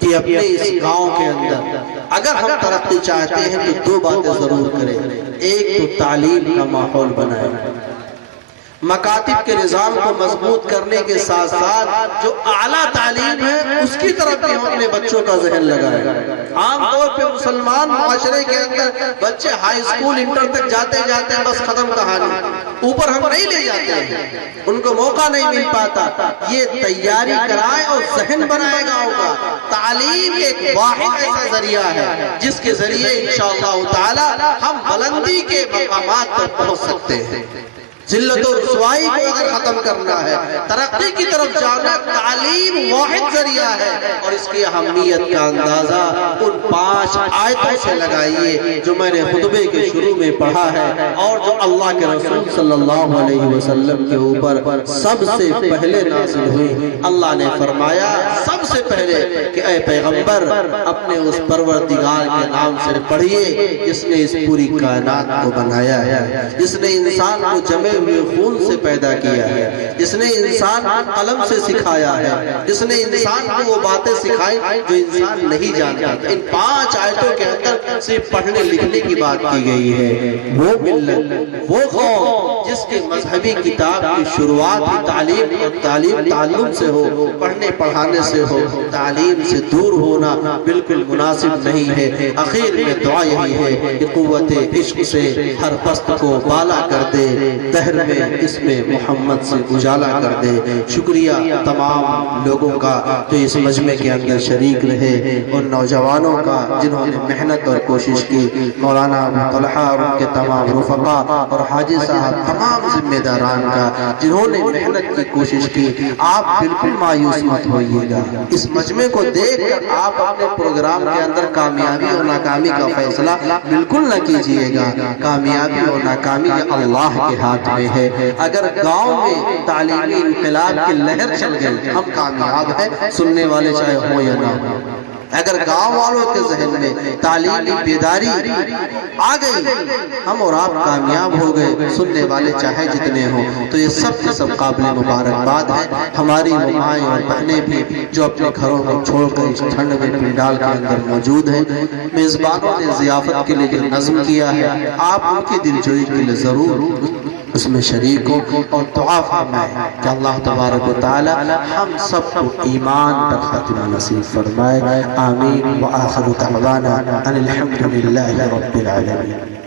کہ اپنے اس گاؤں کے اندر اگر ہم ترقی چاہتے ہیں تو دو باتیں ضرور کریں۔ ایک تو تعلیم کا ماحول بنائیں، مکاتب کے نظام کو مضبوط کرنے کے ساتھ ساتھ جو اعلیٰ تعلیم ہے اس کی طرف بھی ہم اپنے بچوں کا ذہن لگائیں۔ عام طور پہ مسلمان معاشرے کے اندر بچے ہائی اسکول انٹر تک جاتے جاتے ہیں، بس ختم کہانی، اوپر ہم نہیں لے جاتے ہیں، ان کو موقع نہیں مل پاتا۔ یہ تیاری کرائے اور ذہن بنائے گاؤں کا۔ تعلیم ایک واحد ایسا ذریعہ ہے جس کے ذریعے انشاءاللہ تعالی ہم بلندی کے مقامات پر پہنچ سکتے ہیں۔ ذلت و رسوائی کو اگر ختم کرنا ہے، ترقی کی طرف جانا، تعلیم واحد ذریعہ ہے، اور اس کی اہمیت کا اندازہ ان 5 آیتوں سے لگائیے جو میں نے خطبے کے شروع میں پڑھا ہے اور جو اللہ کے رسول صلی اللہ علیہ وسلم کے اوپر سب سے پہلے نازل ہوئی۔ اللہ نے فرمایا سب سے پہلے کہ اے پیغمبر اپنے اس پروردگار کے نام سے پڑھیے جس نے اس پوری کائنات کو بنایا ہے، جس نے انسان کو جمع بہے ہوئے خون سے پیدا کیا ہے، جس نے انسان کو قلم سے سکھایا ہے، جس نے انسان کو وہ باتیں سکھائی جو انسان نہیں جانتا تھا۔ ان 5 آیتوں کے اندر صرف پڑھنے لکھنے کی بات کی گئی ہے۔ وہ ملت، وہ قوم جس کے مذہبی کتاب کی شروعات ہی تعلیم سے ہو، پڑھنے پڑھانے سے ہو، تعلیم سے دور ہونا بالکل مناسب نہیں ہے۔ اخیر میں دعا یہی ہے کہ قوت عشق سے ہر پست کو بالا کر دے، دہر میں اس میں محمد سے اجالا کر دے۔ شکریہ تمام لوگوں کا جو اس مجمع کے اندر شریک رہے، ان نوجوانوں کا جنہوں نے محنت اور کوشش کی، مولانا ابو طلحہ اور ان کے تمام رفقا اور حاجی صاحب تمام ذمہ داران کا جنہوں نے محنت کی کوشش کی۔ آپ بالکل مایوس مت ہوئیے گا، اس مجمع کو دیکھ کر آپ اپنے پروگرام کے اندر کامیابی اور ناکامی کا فیصلہ بالکل نہ کیجئے گا۔ کامیابی اور ناکامی اللہ کے ہاتھ میں ہے۔ اگر گاؤں میں تعلیمی انقلاب کی لہر چل گئی، ہم کامیاب ہیں، سننے والے چاہے ہوں یا نہ ہوں۔ اگر گاؤں والوں کے ذہن میں تعلیمی بیداری آ گئی، ہم اور آپ کامیاب ہو گئے، سننے والے چاہے جتنے ہوں۔ تو یہ سب کے سب قابل مبارکباد ہے۔ ہماری مائیں اور بہنیں بھی جو اپنے گھروں کو چھوڑ کر اس ٹھنڈ میں پنڈال کے اندر موجود ہیں، میزبانوں نے ضیافت کے لیے جو نظم کیا ہے، آپ ان کی دلجوئی کے لیے ضرور اس میں شریک ہو اور دعا فرمائے کہ اللہ تبارک و تعالی ہم سب کو ایمان پر خاتمہ نصیب فرمائے۔ آمین وآخر دعوانا ان الحمد للہ رب العالمین۔